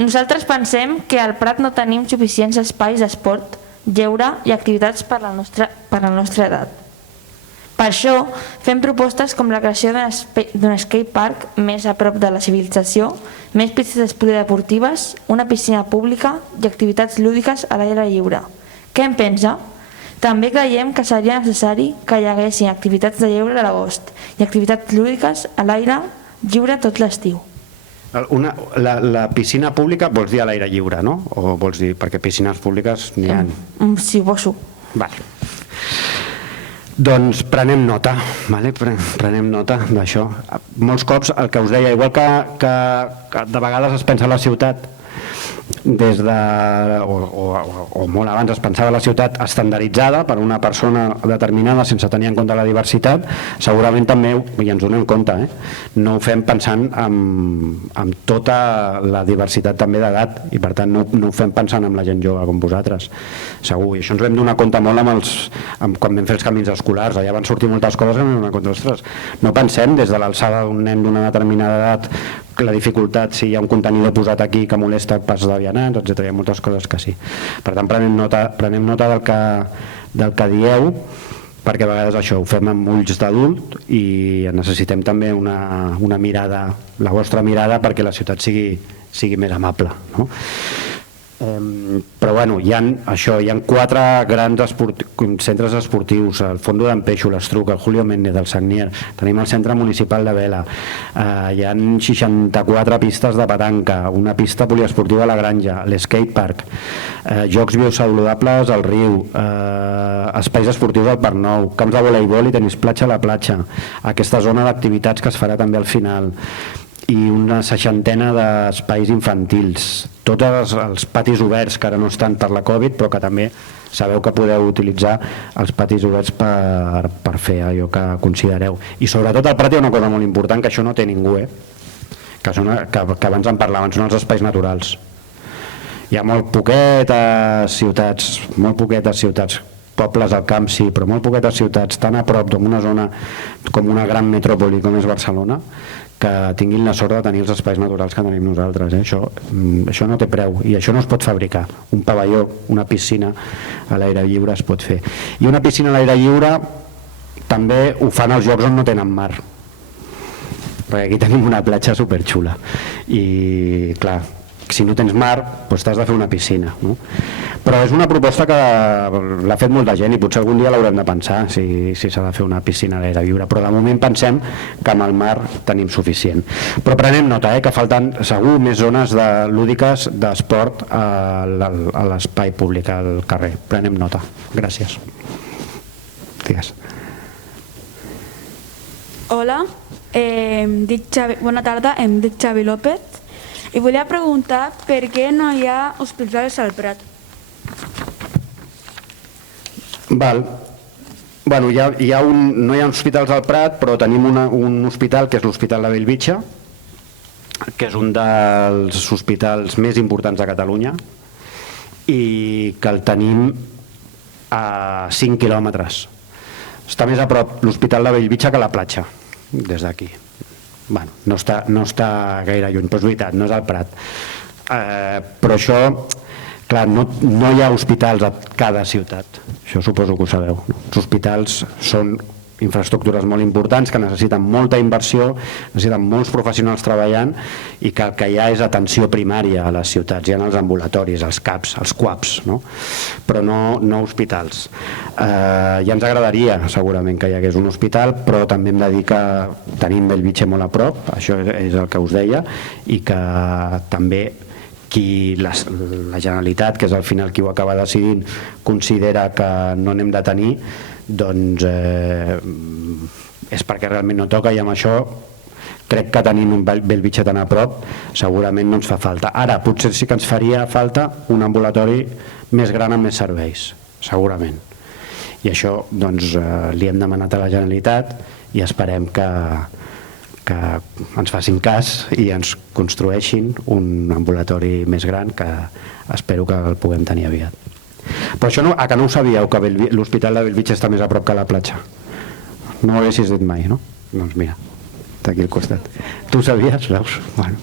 Nosaltres pensem que al Prat no tenim suficients espais d'esport, lleure i activitats per a la nostra edat. Per això fem propostes com la creació d'un skatepark més a prop de la civilització, més pistes deportives, una piscina pública i activitats lúdiques a l'aire lliure. Què en pensa? També creiem que seria necessari que hi haguessin activitats de lleure a l'agost i activitats lúdiques a l'aire lliure tot l'estiu. La piscina pública vols dir a l'aire lliure, no? O vols dir, perquè piscines públiques n'hi ha? Sí, vosso. Vale. Doncs prenem nota, vale? Prenem nota d'això. Molts cops el que us deia, igual que de vegades es pensa a la ciutat des de, o molt abans es pensava la ciutat estandarditzada per una persona determinada sense tenir en compte la diversitat, segurament també, i ens donem compte, no ho fem pensant en tota la diversitat també d'edat, i per tant no ho fem pensant en la gent jove com vosaltres, segur, i això ens vam donar compte molt quan vam fer els camins escolars, allà van sortir moltes coses que vam donar compte, ostres, no pensem des de l'alçada d'un nen d'una determinada edat la dificultat, si hi ha un contenidor posat aquí que molesta pas de vianants, etc. Hi ha moltes coses que sí. Per tant, prenem nota del que dieu, perquè a vegades això ho fem amb ulls d'adult i necessitem també una mirada, la vostra mirada, perquè la ciutat sigui més amable, no? Però bueno, hi ha 4 grans centres esportius, el Fondo d'en Peixo, l'Estruc, el Julio Méndez, el Sagnier, tenim el Centre Municipal de Vela, hi ha 64 pistes de petanca, una pista poliesportiva a la Granja, l'skatepark, jocs biosaludables al riu, espais esportius al Parc Nou, camps de voleibol i tenis platja a la platja, aquesta zona d'activitats que es farà també al final, i una 60 d'espais infantils, tots els patis oberts que ara no estan per la Covid, però que també sabeu que podeu utilitzar els patis oberts per fer allò que considereu. I sobretot al Prat hi ha una cosa molt important, que això no té ningú, que abans en parlaven, són els espais naturals. Hi ha molt poquetes ciutats, pobles al camp sí, però molt poquetes ciutats tan a prop d'una zona com una gran metròpoli com és Barcelona, que tinguin la sort de tenir els espais naturals que tenim nosaltres. Això no té preu i això no es pot fabricar. Un pavelló, una piscina a l'aire lliure es pot fer. I una piscina a l'aire lliure també ho fan als llocs on no tenen mar, perquè aquí tenim una platja superxula i clar, si no tens mar doncs t'has de fer una piscina, no? Però és una proposta que l'ha fet molta gent i potser algun dia l'haurem de pensar si s'ha de fer una piscina a l'aire lliure, però de moment pensem que amb el mar tenim suficient. Però prenem nota, que falten segur més zones lúdiques d'esport a l'espai públic, al carrer. Prenem nota. Gràcies. Digues. Hola, bona tarda, em dic Xavi López i volia preguntar per què no hi ha hospitals al Prat. Bueno, no hi ha hospitals al Prat, però tenim un hospital que és l'Hospital de Bellvitge, que és un dels hospitals més importants de Catalunya i que el tenim a 5 quilòmetres. Està més a prop l'Hospital de Bellvitge que la platja, des d'aquí. Bueno, no està gaire lluny, però és veritat, no és al Prat. Però això, clar, no hi ha hospitals a cada ciutat, això suposo que ho sabeu. Els hospitals són infraestructures molt importants que necessiten molta inversió, necessiten molts professionals treballant i que el que hi ha és atenció primària a les ciutats, hi ha els ambulatoris, els CAPs, els QAPs, no? Però no hospitals. Ja ens agradaria segurament que hi hagués un hospital, però també hem de dir que tenim Bellvitge molt a prop, això és el que us deia, i que també la Generalitat, que és al final qui ho acaba decidint, considera que no n'hem de tenir, doncs és perquè realment no toca, i amb això crec que tenint un Bellvitge tan a prop segurament no ens fa falta. Ara potser sí que ens faria falta un ambulatori més gran amb més serveis, segurament, i això doncs li hem demanat a la Generalitat i esperem que ens facin cas i ens construeixin un ambulatori més gran, que espero que el puguem tenir aviat. Però això que no ho sabíeu, que l'Hospital de Bellvitge està més a prop que la platja? No ho haguessis dit mai, no? Doncs mira, està aquí al costat. Tu ho sabies, veus? Bueno.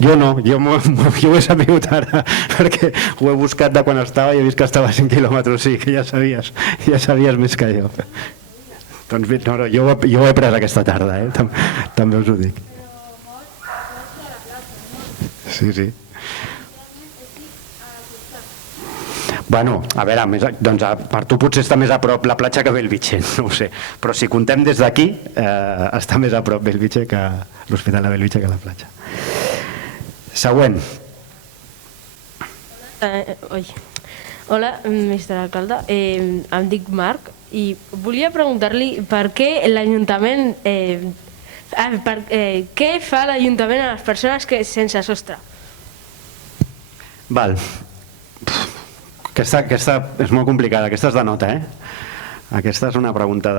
Jo no, jo ho he sabut ara, perquè ho he buscat de quan estava i he vist que estava a 5 quilòmetres, sí, que ja sabies més que jo. Doncs no, jo ho he pres aquesta tarda, també us ho dic. Sí. Bueno, a veure, doncs per tu potser està més a prop la platja que Bellvitge, no ho sé, però si contem des d'aquí està més a prop Bellvitge que l'Hospital de Bellvitge que la platja. Següent. Hola, mister alcalde, em dic Marc i volia preguntar-li per què l'Ajuntament, què fa l'Ajuntament a les persones sense sostre? Val. Aquesta és molt complicada, aquesta és de nota, Aquesta és una pregunta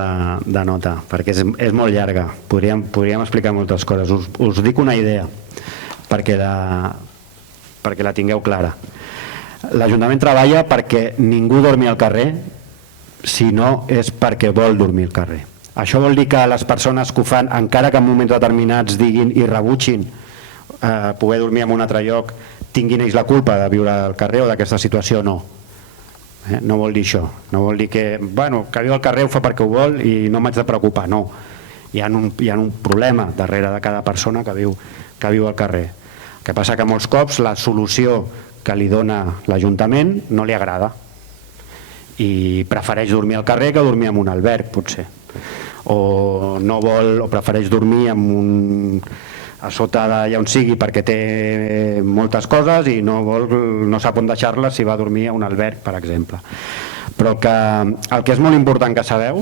de nota, perquè és molt llarga, podríem explicar moltes coses. Us dic una idea, perquè la tingueu clara. L'Ajuntament treballa perquè ningú dormi al carrer, si no és perquè vol dormir al carrer. Això vol dir que les persones que ho fan, encara que en moments determinats diguin i rebutgin poder dormir en un altre lloc, tinguin ells la culpa de viure al carrer o d'aquesta situació, no. No vol dir això, no vol dir que viu al carrer ho fa perquè ho vol i no m'haig de preocupar, no. Hi ha un problema darrere de cada persona que viu al carrer. El que passa que molts cops la solució que li dona l'Ajuntament no li agrada i prefereix dormir al carrer que dormir en un alberg, potser, o prefereix dormir a sota d'allà on sigui perquè té moltes coses i no sap on deixar-les si va a dormir a un alberg, per exemple. Però el que és molt important que sabeu,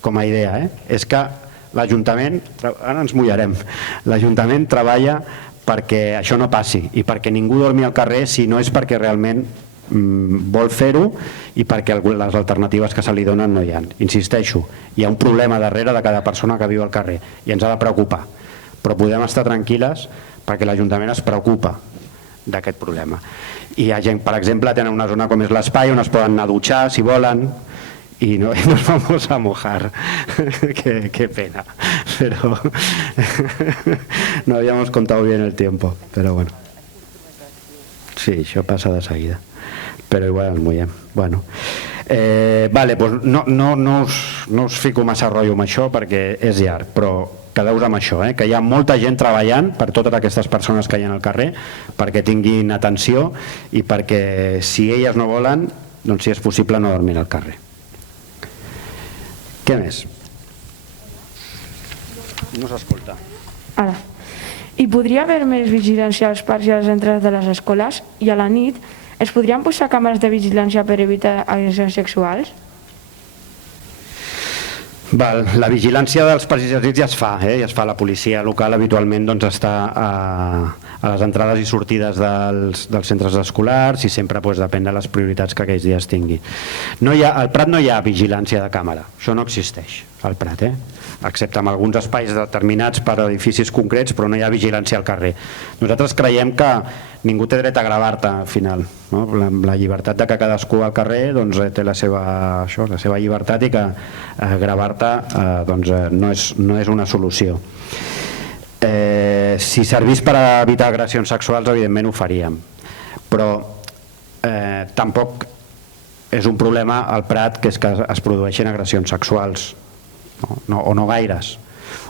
com a idea, és que l'Ajuntament, ara ens mullarem, l'Ajuntament treballa perquè això no passi i perquè ningú dormi al carrer si no és perquè realment vol fer-ho i perquè les alternatives que se li donen no hi ha. Insisteixo, hi ha un problema darrere de cada persona que viu al carrer i ens ha de preocupar, però podem estar tranquil·les perquè l'Ajuntament es preocupa d'aquest problema. I hi ha gent, per exemple, tenen una zona com és l'espai on es poden anar a dutxar si volen y nos vamos a mojar. Qué pena, pero no habíamos contado bien el tiempo, pero bueno. Sí, això passa de seguida, però igual ens mullem. Bueno, vale, pues no us fico massa rotllo amb això perquè és llarg, però quedeu-vos amb això, que hi ha molta gent treballant per totes aquestes persones que hi ha al carrer perquè tinguin atenció i perquè si elles no volen, doncs si és possible no dormir al carrer. Què més? No s'escolta. Ara. Hi podria haver més vigilància als parcs i a les entrades de les escoles i a la nit es podrien posar càmeres de vigilància per evitar agressions sexuals? La vigilància dels parcs i les nits ja es fa, ja es fa. La policia local habitualment està a les entrades i sortides dels centres escolars i sempre depèn de les prioritats que aquells dies tingui. Al Prat no hi ha vigilància de càmera, això no existeix al Prat. excepte en alguns espais determinats per edificis concrets, però no hi ha vigilància al carrer. Nosaltres creiem que ningú té dret a gravar-te al final, no? La llibertat de que cadascú al carrer doncs, té la seva llibertat i que gravar-te doncs, no és una solució. Si servís per evitar agressions sexuals, evidentment ho faríem, però tampoc és un problema al Prat, que és que es produeixen agressions sexuals, o no gaires,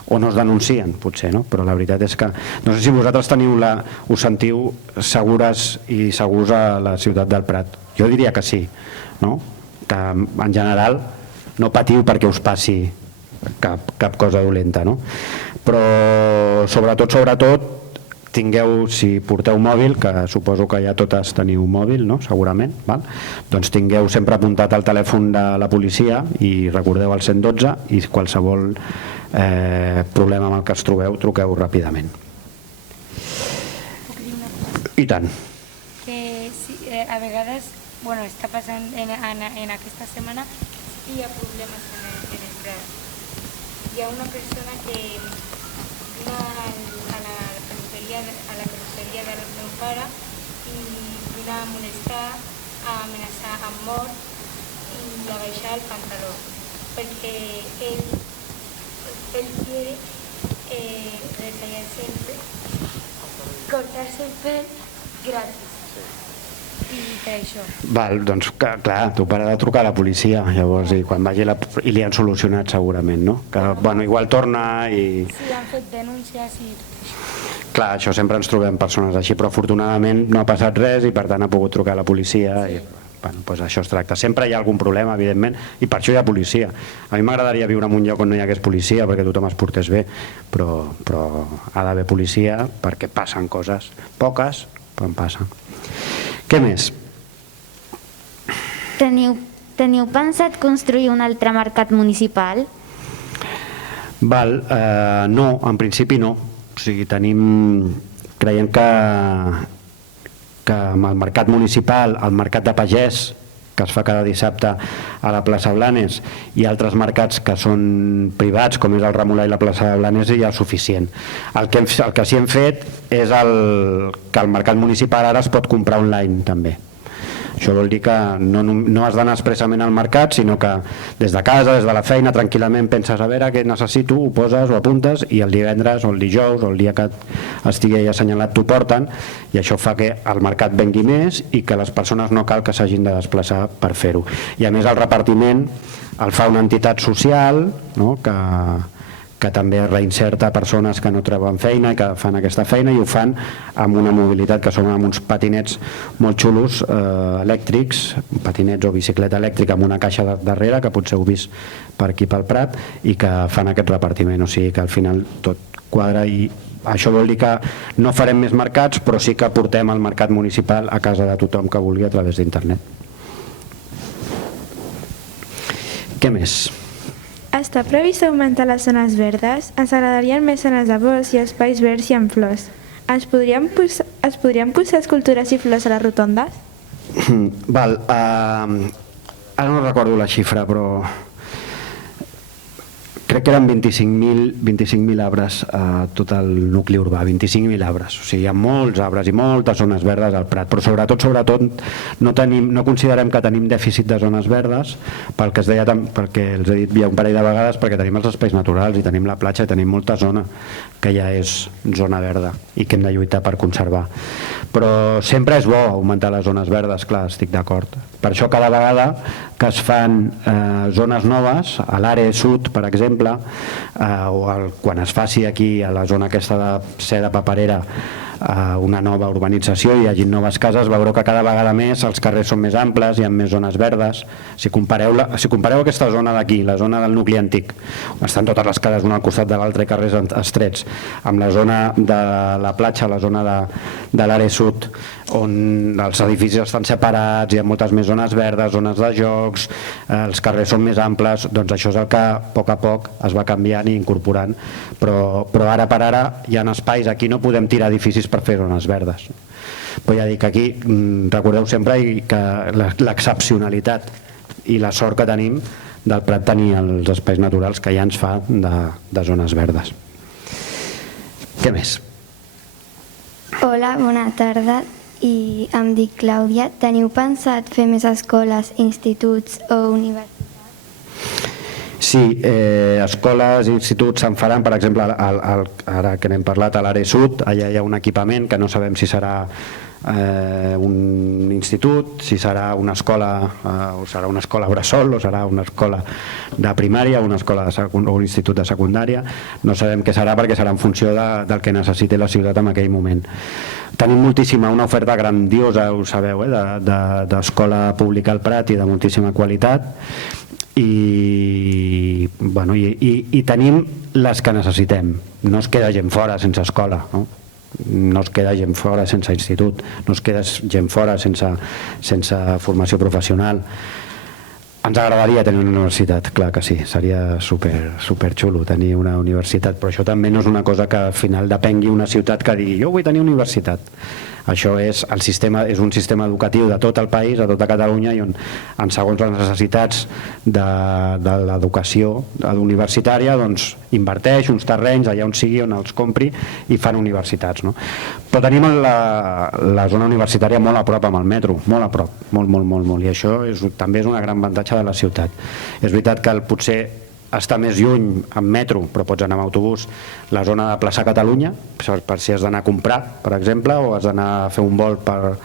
o no es denuncien potser, no? Però la veritat és que no sé si vosaltres us sentiu segures i segurs a la ciutat del Prat. Jo diria que sí, no? Que en general no patiu perquè us passi cap cosa dolenta, no? Però sobretot tingueu, si porteu mòbil, que suposo que ja totes teniu mòbil, no? Segurament, val? Doncs tingueu sempre apuntat el telèfon de la policia i recordeu el 112 i qualsevol problema amb el que es trobeu, truqueu ràpidament. I tant. A vegades, bueno, està passant en aquesta setmana, hi ha problemes en el Prat. Hi ha una persona que vino a la perruqueria del meu pare i vino a molestar, a amenaçar amb mort i a baixar el pantaló, perquè ell quiere retallarse el pelo, cortarse el pelo gratis. I per això. Val, doncs clar, tu para de trucar a la policia, llavors, i quan vagi i li han solucionat segurament, no? Que, bueno, igual torna i... Sí, han fet denúncies i... Clar, això sempre ens trobem persones així, però afortunadament no ha passat res i per tant ha pogut trucar a la policia i... Bueno, doncs això es tracta. Sempre hi ha algun problema, evidentment, i per això hi ha policia. A mi m'agradaria viure en un lloc on no hi hagués policia perquè tothom es portés bé, però ha d'haver policia perquè passen coses, poques, però en passen. Què més? Teniu pensat construir un altre mercat municipal? No, en principi no. O sigui, creiem que amb el mercat municipal, el mercat de pagès, que es fa cada dissabte a la plaça Blanes, i altres mercats que són privats, com és el Remolar i la plaça de Blanes, ja és suficient. El que sí hem fet és que el mercat municipal ara es pot comprar online també. Això vol dir que no has d'anar expressament al mercat, sinó que des de casa, des de la feina, tranquil·lament penses a veure què necessito, ho poses, ho apuntes, i el divendres o el dijous o el dia que estigui assenyalat t'ho porten, i això fa que el mercat vengui més i que les persones no cal que s'hagin de desplaçar per fer-ho. I a més el repartiment el fa una entitat social, no? que també reinserta persones que no troben feina i que fan aquesta feina, i ho fan amb una mobilitat que són amb uns patinets molt xulos elèctrics, patinets o bicicleta elèctrica amb una caixa darrere, que potser heu vist per aquí pel Prat, i que fan aquest repartiment. O sigui que al final tot quadra, i això vol dir que no farem més mercats, però sí que portem el mercat municipal a casa de tothom que vulgui a través d'internet. Què més? Està previst augmentar les zones verdes? Ens agradarien més zones de bosc i espais verds i amb flors. Es podrien posar escultures i flors a les rotondes? Ara no recordo la xifra, però crec que eren 25.000 arbres a tot el nucli urbà, 25.000 arbres. O sigui, hi ha molts arbres i moltes zones verdes al Prat, però sobretot no considerem que tenim dèficit de zones verdes, perquè els he dit ja un parell de vegades, perquè tenim els espais naturals i tenim la platja i tenim molta zona que ja és zona verda i que hem de lluitar per conservar. Però sempre és bo augmentar les zones verdes, clar, estic d'acord. Per això cada vegada que es fan zones noves, a l'àrea sud, per exemple, quan es faci aquí a la zona aquesta de Seda Paperera una nova urbanització i hi hagi noves cases, veureu que cada vegada més els carrers són més amples, hi ha més zones verdes. Si compareu aquesta zona d'aquí, la zona del nucli antic, on estan totes les cases una al costat de l'altre i carrers estrets, amb la zona de la platja, la zona de l'àrea sud, on els edificis estan separats, hi ha moltes més zones verdes, zones de jocs, els carrers són més amples, doncs això és el que a poc es va canviant i incorporant, però ara per ara hi ha espais, aquí no podem tirar edificis per fer zones verdes. Però ja dic, aquí recordeu sempre que l'excepcionalitat i la sort que tenim del Prat tenir els espais naturals que ja ens fa de zones verdes. Què més? Hola, bona tarda. I em dic Clàudia. Teniu pensat fer més escoles, instituts o universitats? Sí, escoles i instituts se'n faran, per exemple, ara que n'hem parlat, a l'àrea sud, allà hi ha un equipament que no sabem si serà un institut, si serà una escola o serà una escola bressol o serà una escola de primària o una escola o un institut de secundària. No sabem què serà perquè serà en funció del que necessiti la ciutat en aquell moment. Tenim moltíssima, una oferta grandiosa, ho sabeu, d'escola pública al Prat i de moltíssima qualitat, i tenim les que necessitem. No es queda gent fora sense escola, no es queda gent fora sense institut, no es queda gent fora sense formació professional. Ens agradaria tenir una universitat, clar que sí, seria super xulo tenir una universitat, però això també no és una cosa que al final depengui una ciutat que digui jo vull tenir universitat. Això és un sistema educatiu de tot el país, de tota Catalunya, i on segons les necessitats de l'educació universitària doncs inverteix uns terrenys allà on sigui, on els compri, i fan universitats, no? Però tenim la zona universitària molt a prop amb el metro, molt a prop, molt, i això també és un gran avantatge de la ciutat. És veritat que potser està més lluny amb metro, però pots anar amb autobús, la zona de plaça Catalunya, per si has d'anar a comprar, per exemple, o has d'anar a fer un vol per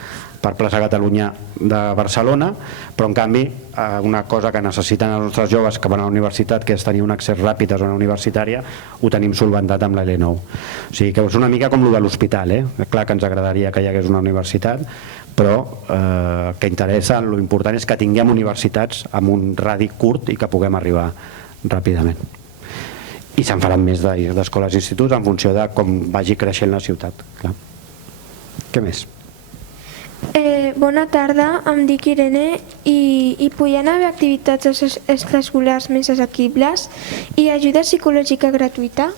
plaça Catalunya de Barcelona, però en canvi una cosa que necessiten els nostres joves que van a la universitat, que és tenir un accés ràpid a zona universitària, ho tenim solventat amb la L9. O sigui que és una mica com el de l'hospital, clar que ens agradaria que hi hagués una universitat, però el que interessa, l'important és que tinguem universitats amb un radi curt i que puguem arribar ràpidament. I se'n faran més d'escoles i instituts en funció de com vagi creixent la ciutat. Clar. Què més? Bona tarda, em dic Irene i podien haver activitats extraescolars més assequibles i ajuda psicològica gratuïta?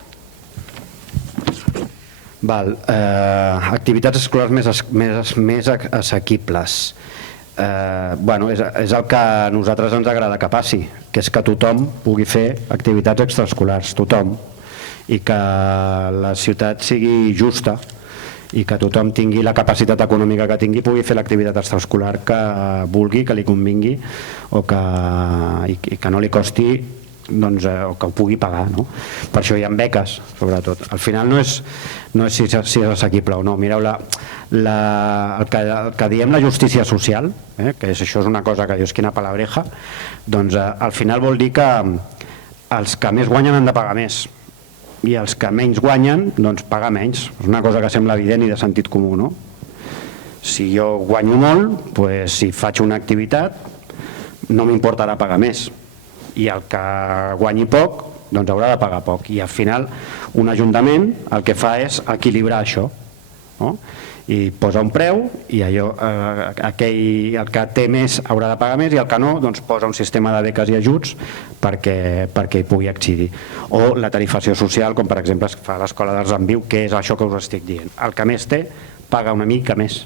Activitats escolars més assequibles. És el que a nosaltres ens agrada que passi, que és que tothom pugui fer activitats extraescolars, tothom, i que la ciutat sigui justa i que tothom tingui la capacitat econòmica que tingui, pugui fer l'activitat extraescolar que vulgui, que li convingui i que no li costi, o que ho pugui pagar, no? Per això hi ha beques, sobretot. Al final no és si és assequible o no. Mireu, el que diem la justícia social, que això és una cosa que dius quina palabreja, doncs al final vol dir que els que més guanyen han de pagar més i els que menys guanyen doncs pagar menys. És una cosa que sembla evident i de sentit comú, no? Si jo guanyo molt, si faig una activitat no m'importarà pagar més, i el que guanyi poc doncs haurà de pagar poc, i al final un ajuntament el que fa és equilibrar això, no? I posa un preu i el que té més haurà de pagar més i el que no doncs posa un sistema de beques i ajuts perquè hi pugui accedir. O la tarifació social, com per exemple es fa a l'Escola d'Arts en Viu, que és això que us estic dient. El que més té paga una mica més,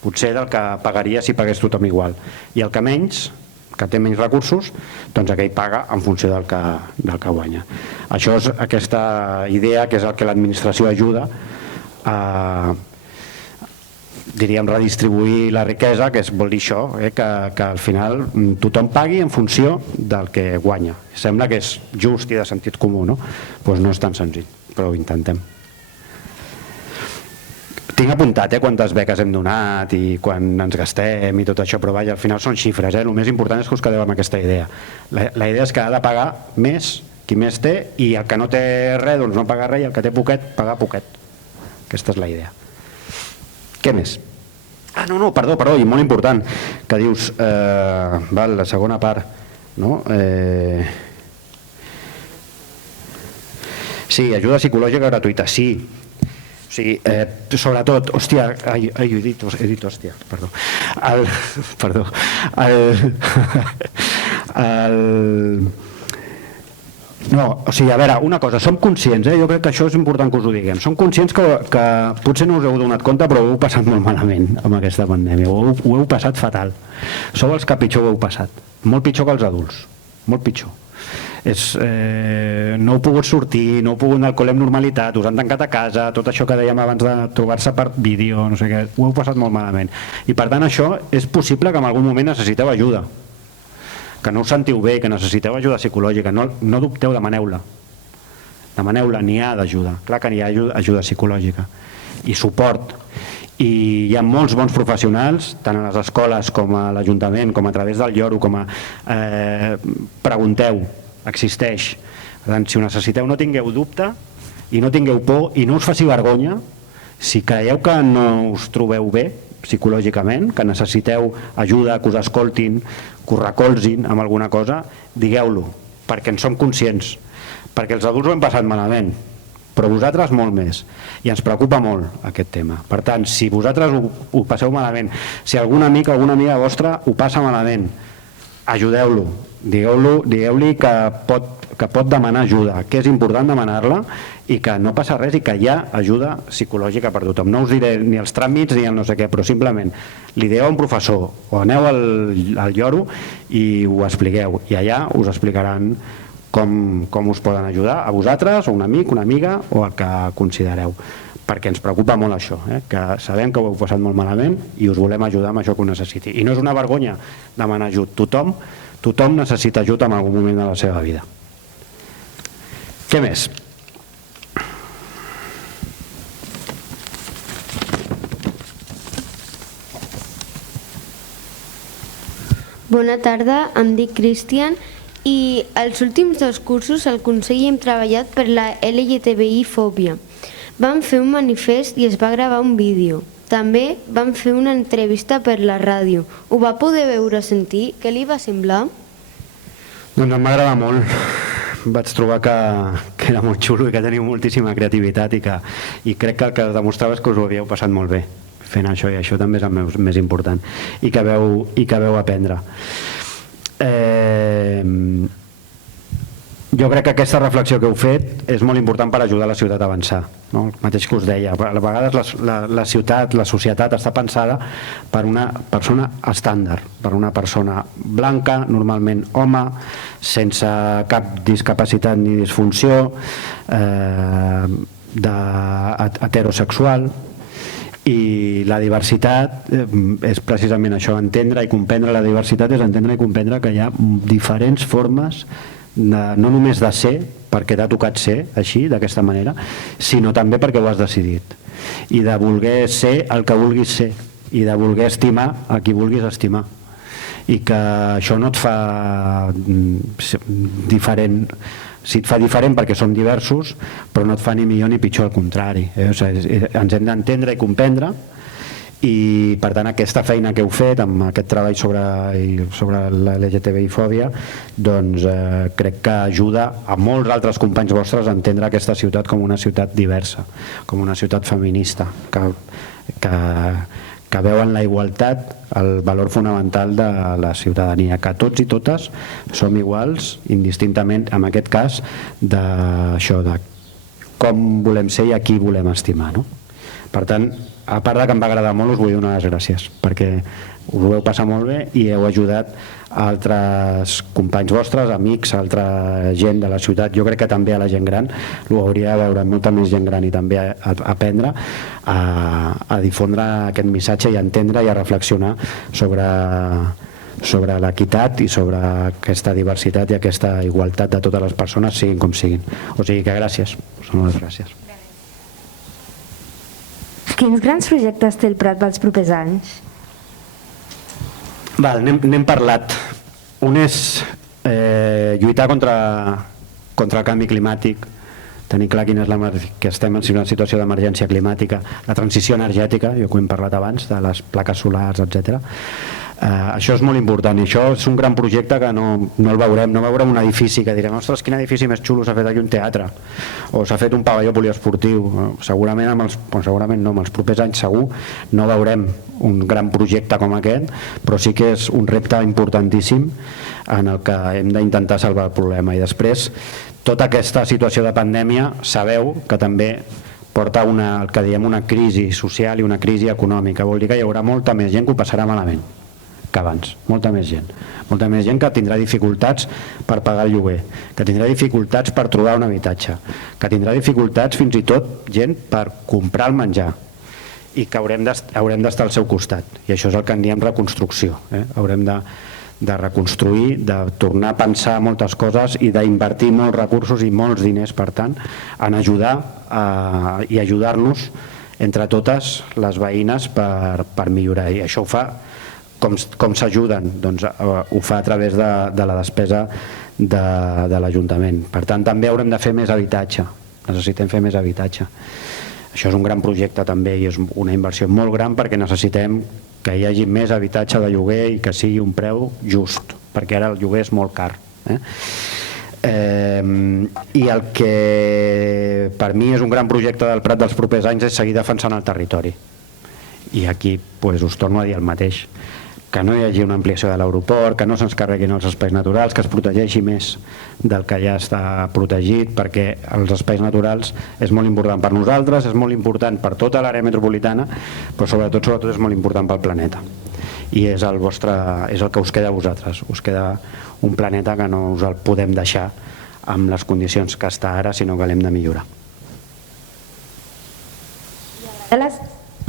potser del que pagaria si pagués tothom igual, i el que menys, que té menys recursos, doncs aquell paga en funció del que guanya. Això és aquesta idea que és el que l'administració ajuda a, diríem, redistribuir la riquesa, que vol dir això, que al final tothom pagui en funció del que guanya. Sembla que és just i de sentit comú, no? Doncs no és tan senzill, però ho intentem. Tinc apuntat quantes beques hem donat i quan ens gastem i tot això, però vaja, al final són xifres. El més important és que us quedeu amb aquesta idea. La idea és que ha de pagar més qui més té, i el que no té res doncs no paga res, i el que té poquet paga poquet. Aquesta és la idea. Què més? Perdó, i molt important, que dius, la segona part, no? Sí, ajuda psicològica gratuïta, sí. O sigui, sobretot, hòstia, he dit hòstia, perdó. No, o sigui, a veure, una cosa, som conscients, jo crec que això és important que us ho diguem, som conscients que potser no us heu donat compte, però ho heu passat molt malament amb aquesta pandèmia, ho heu passat fatal. Sou els que pitjor ho heu passat, molt pitjor que els adults, molt pitjor. No heu pogut sortir, no heu pogut anar al col·le amb normalitat, us han tancat a casa, tot això que dèiem abans de trobar-se per vídeo, no sé què, ho heu passat molt malament. I per tant això és possible que en algun moment necessiteu ajuda, que no us sentiu bé, que necessiteu ajuda psicològica, no dubteu, demaneu-la, n'hi ha d'ajuda, clar que n'hi ha ajuda psicològica i suport. I hi ha molts bons professionals, tant a les escoles com a l'Ajuntament, com a través del Lloro, com a... pregunteu, existeix. Per tant, si ho necessiteu, no tingueu dubte i no tingueu por i no us faci vergonya. Si creieu que no us trobeu bé psicològicament, que necessiteu ajuda, que us escoltin, que us recolzin amb alguna cosa, digueu-lo, perquè en som conscients, perquè els adults ho hem passat malament, però vosaltres molt més, i ens preocupa molt aquest tema. Per tant, si vosaltres ho passeu malament, si algun amic o alguna amiga vostra ho passa malament, ajudeu-lo, digueu-li que pot demanar ajuda, que és important demanar-la i que no passa res i que hi ha ajuda psicològica per tothom. No us diré ni els tràmits ni el no sé què, però simplement li dieu a un professor o aneu al Lloro i ho expliqueu, i allà us explicaran com us poden ajudar a vosaltres, o un amic, una amiga o el que considereu, perquè ens preocupa molt això, que sabem que ho heu passat molt malament i us volem ajudar amb això que ho necessiti. I no és una vergonya demanar ajut, tothom necessita ajut en algun moment de la seva vida. Què més? Bona tarda, em dic Cristian i els últims 2 cursos al Consell hem treballat per la LGTBI-fòbia. Vam fer un manifest i es va gravar un vídeo. També vam fer una entrevista per la ràdio. Ho va poder veure o sentir? Què li va semblar? Doncs em va agradar molt. Vaig trobar que era molt xulo i que teniu moltíssima creativitat i crec que el que demostrava és que us ho havíeu passat molt bé fent això, i això també és el més important, i que veu aprendre. Jo crec que aquesta reflexió que heu fet és molt important per ajudar la ciutat a avançar, no? El mateix que us deia, a vegades la ciutat, la societat està pensada per una persona estàndard, per una persona blanca, normalment home, sense cap discapacitat ni disfunció, heterosexual, i la diversitat és precisament això, entendre i comprendre la diversitat és entendre i comprendre que hi ha diferents formes no només de ser perquè t'ha tocat ser així, d'aquesta manera, sinó també perquè ho has decidit, i de voler ser el que vulguis ser i de voler estimar a qui vulguis estimar, i que això no et fa diferent, si et fa diferent perquè som diversos, però no et fa ni millor ni pitjor, al contrari, ens hem d'entendre i comprendre. I per tant aquesta feina que heu fet amb aquest treball sobre la LGTBI-fòbia, doncs crec que ajuda a molts altres companys vostres a entendre aquesta ciutat com una ciutat diversa, com una ciutat feminista, que veuen la igualtat, el valor fonamental de la ciutadania, que tots i totes som iguals indistintament, en aquest cas, d'això, de com volem ser i a qui volem estimar, no? Per tant, a part de que em va agradar molt, us vull donar les gràcies, perquè us ho vau passar molt bé i heu ajudat altres companys vostres, amics, altra gent de la ciutat. Jo crec que també a la gent gran, ho hauria de veure molta més gent gran i també a aprendre a difondre aquest missatge i a entendre i a reflexionar sobre l'equitat i sobre aquesta diversitat i aquesta igualtat de totes les persones, siguin com siguin. O sigui que gràcies, són les gràcies. Quins grans projectes té el Prat pels propers anys? N'hem parlat. Un és lluitar contra el canvi climàtic, tenir clar que estem en una situació d'emergència climàtica, la transició energètica, jo que ho hem parlat abans, de les plaques solars, etc. Això és molt important i això és un gran projecte que no el veurem, no veurem un edifici que direm, ostres, quin edifici més xulo s'ha fet aquí, un teatre, o s'ha fet un pavelló poliesportiu. Segurament amb els propers anys segur no veurem un gran projecte com aquest, però sí que és un repte importantíssim en el que hem d'intentar salvar el problema. I després, tota aquesta situació de pandèmia, sabeu que també porta el que diem una crisi social i una crisi econòmica. Vol dir que hi haurà molta més gent que ho passarà malament, que abans, molta més gent que tindrà dificultats per pagar el lloguer, que tindrà dificultats per trobar un habitatge, que tindrà dificultats fins i tot gent per comprar el menjar, i que haurem d'estar al seu costat, i això és el que en diem reconstrucció. Haurem de reconstruir, de tornar a pensar moltes coses i d'invertir molts recursos i molts diners, per tant, en ajudar i ajudar-nos entre totes les veïnes per millorar, i això ho fa com s'ajuden, doncs ho fa a través de la despesa de l'Ajuntament. Per tant, també haurem de fer més habitatge, necessitem fer més habitatge. Això és un gran projecte també i és una inversió molt gran, perquè necessitem que hi hagi més habitatge de lloguer i que sigui un preu just, perquè ara el lloguer és molt car. I el que per mi és un gran projecte del Prat dels propers anys és seguir defensant el territori, i aquí us torno a dir el mateix, que no hi hagi una ampliació de l'aeroport, que no se'ns carreguin els espais naturals, que es protegeixi més del que ja està protegit, perquè els espais naturals és molt important per nosaltres, és molt important per tota l'àrea metropolitana, però sobretot és molt important pel planeta, i és el que us queda a vosaltres. Us queda un planeta que no us el podem deixar amb les condicions que està ara, sinó que l'hem de millorar.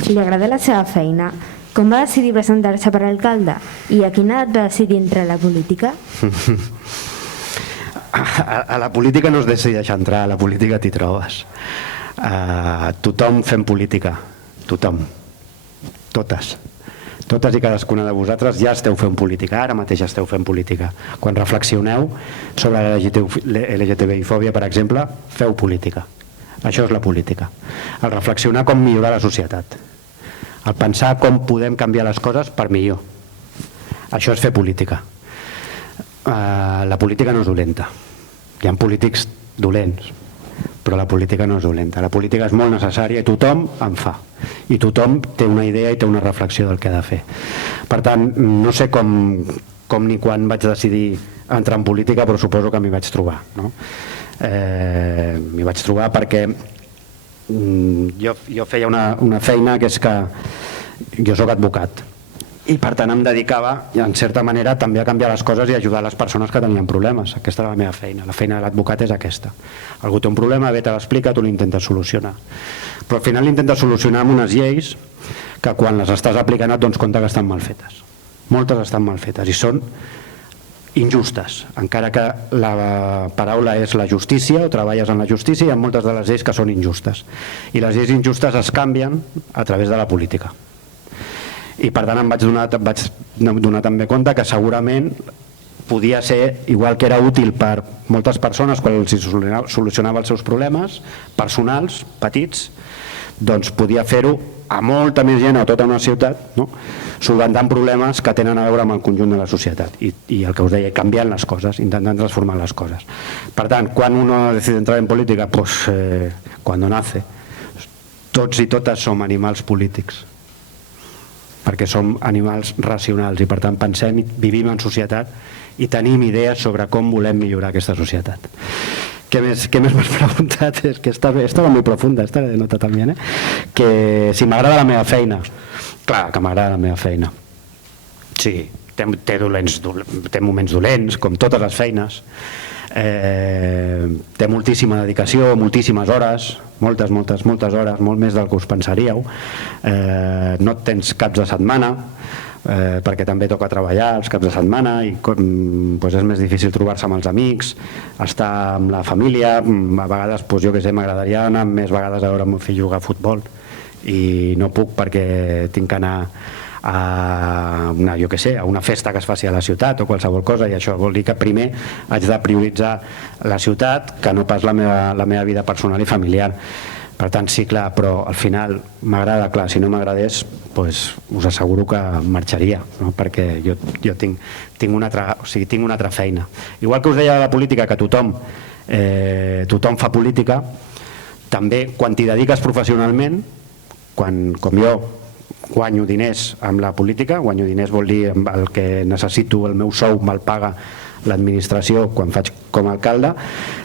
Li agrada la seva feina. Com va decidir presentar-se per alcalde? I a quina edat va decidir entrar a la política? A la política no es decideix entrar, a la política t'hi trobes. Tothom fem política, tothom, totes i cadascuna de vosaltres ja esteu fent política, ara mateix esteu fent política. Quan reflexioneu sobre l'LGTBI-fòbia, per exemple, feu política. Això és la política. El reflexionar com millorar la societat, el pensar com podem canviar les coses per millor. Això és fer política. La política no és dolenta. Hi ha polítics dolents, però la política no és dolenta. La política és molt necessària i tothom en fa. I tothom té una idea i té una reflexió del que ha de fer. Per tant, no sé com ni quan vaig decidir entrar en política, però suposo que m'hi vaig trobar. M'hi vaig trobar perquè jo feia una feina que és que jo soc advocat i per tant em dedicava en certa manera també a canviar les coses i ajudar les persones que tenien problemes. Aquesta era la meva feina, la feina de l'advocat és aquesta. Algú té un problema, ve, te l'explica, tu l'intentes solucionar, però al final l'intentes solucionar amb unes lleis que quan les estàs aplicant et dones compte que estan mal fetes. Moltes estan mal fetes i són injustes, encara que la paraula és la justícia o treballes en la justícia, hi ha moltes de les lleis que són injustes i les lleis injustes es canvien a través de la política, i per tant em vaig donar també compte que segurament podia ser, igual que era útil per moltes persones quan els solucionava els seus problemes personals, petits, doncs podia fer-ho a molta més gent a tota una ciutat, solventant problemes que tenen a veure amb el conjunt de la societat i el que us deia, canviant les coses, intentant transformar les coses. Per tant, quan uno decide entrar en política, pues cuando nace. Tots i totes som animals polítics, perquè som animals racionals i per tant pensem i vivim en societat i tenim idees sobre com volem millorar aquesta societat. Què més m'has preguntat? És que estava molt profunda, esta nota també, que si m'agrada la meva feina. Clar que m'agrada la meva feina. Sí, té moments dolents, com totes les feines. Té moltíssima dedicació, moltíssimes hores, moltes hores, molt més del que us pensaríeu. No tens caps de setmana, perquè també toca treballar els caps de setmana i és més difícil trobar-se amb els amics, estar amb la família. A vegades, jo què sé, m'agradaria anar més vegades a veure el meu fill jugar a futbol i no puc perquè tinc que anar a una festa que es faci a la ciutat o qualsevol cosa, i això vol dir que primer haig de prioritzar la ciutat que no pas la meva vida personal i familiar. Per tant, sí, clar, però al final m'agrada, clar, si no m'agradés us asseguro que marxaria, perquè jo tinc una altra feina. Igual que us deia de la política, que tothom fa política, també quan t'hi dediques professionalment, com jo guanyo diners amb la política, guanyo diners vol dir el que necessito, el meu sou me'l paga l'administració quan faig com a alcalde,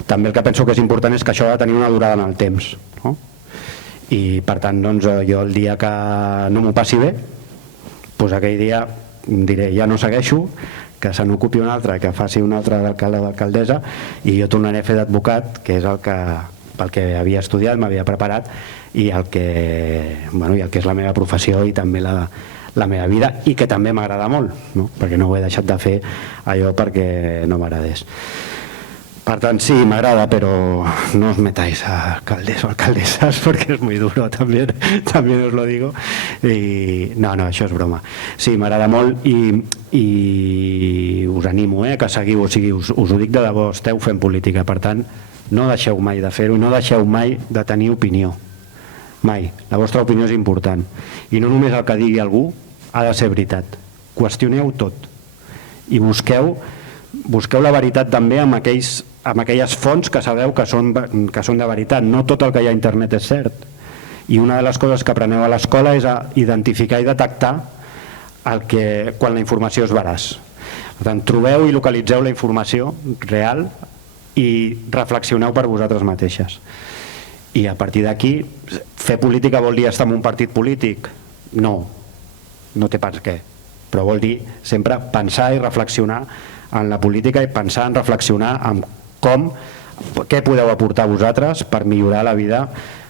també el que penso que és important és que això ha de tenir una durada en el temps, i per tant jo el dia que no m'ho passi bé, aquell dia diré ja no segueixo, que se n'ocupi un altre, que faci un altre d'alcalde o d'alcaldessa, i jo tornaré a fer d'advocat, que és pel que havia estudiat, m'havia preparat, i el que és la meva professió i també la meva vida, i que també m'agrada molt, no? Perquè no ho he deixat de fer allò perquè no m'agradés. Per tant, sí, m'agrada, però no os metáis a alcaldes o alcaldesas porque es muy duro, también os lo digo. I no, això és broma. Sí, m'agrada molt i us animo que seguiu, o sigui, us ho dic de debò, esteu fent política, per tant, no deixeu mai de fer-ho i no deixeu mai de tenir opinió. Mai. La vostra opinió és important. I no només el que digui algú ha de ser veritat. Qüestioneu tot. I busqueu la veritat també amb aquelles fonts que sabeu que són de veritat. No tot el que hi ha a internet és cert. I una de les coses que apreneu a l'escola és a identificar i detectar quan la informació és veraç. Per tant, trobeu i localitzeu la informació real i reflexioneu per vosaltres mateixes. I a partir d'aquí, fer política vol dir estar en un partit polític? No té pas què, però vol dir sempre pensar i reflexionar en la política i pensar en reflexionar en què podeu aportar vosaltres per millorar la vida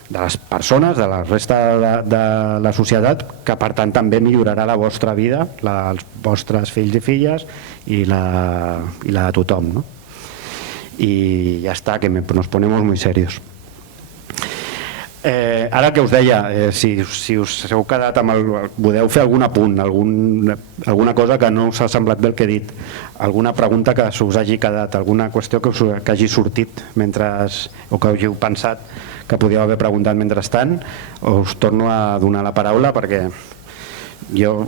de les persones, de la resta de la societat, que per tant també millorarà la vostra vida, la dels vostres fills i filles i la de tothom, no? I ja està, que nos ponemos muy serios. Ara que us deia, si us heu quedat podeu fer algun apunt, alguna cosa que no us ha semblat bé el que he dit, alguna pregunta que us hagi quedat, alguna qüestió que hagi sortit o que hàgiu pensat que podíeu haver preguntat mentrestant, us torno a donar la paraula perquè jo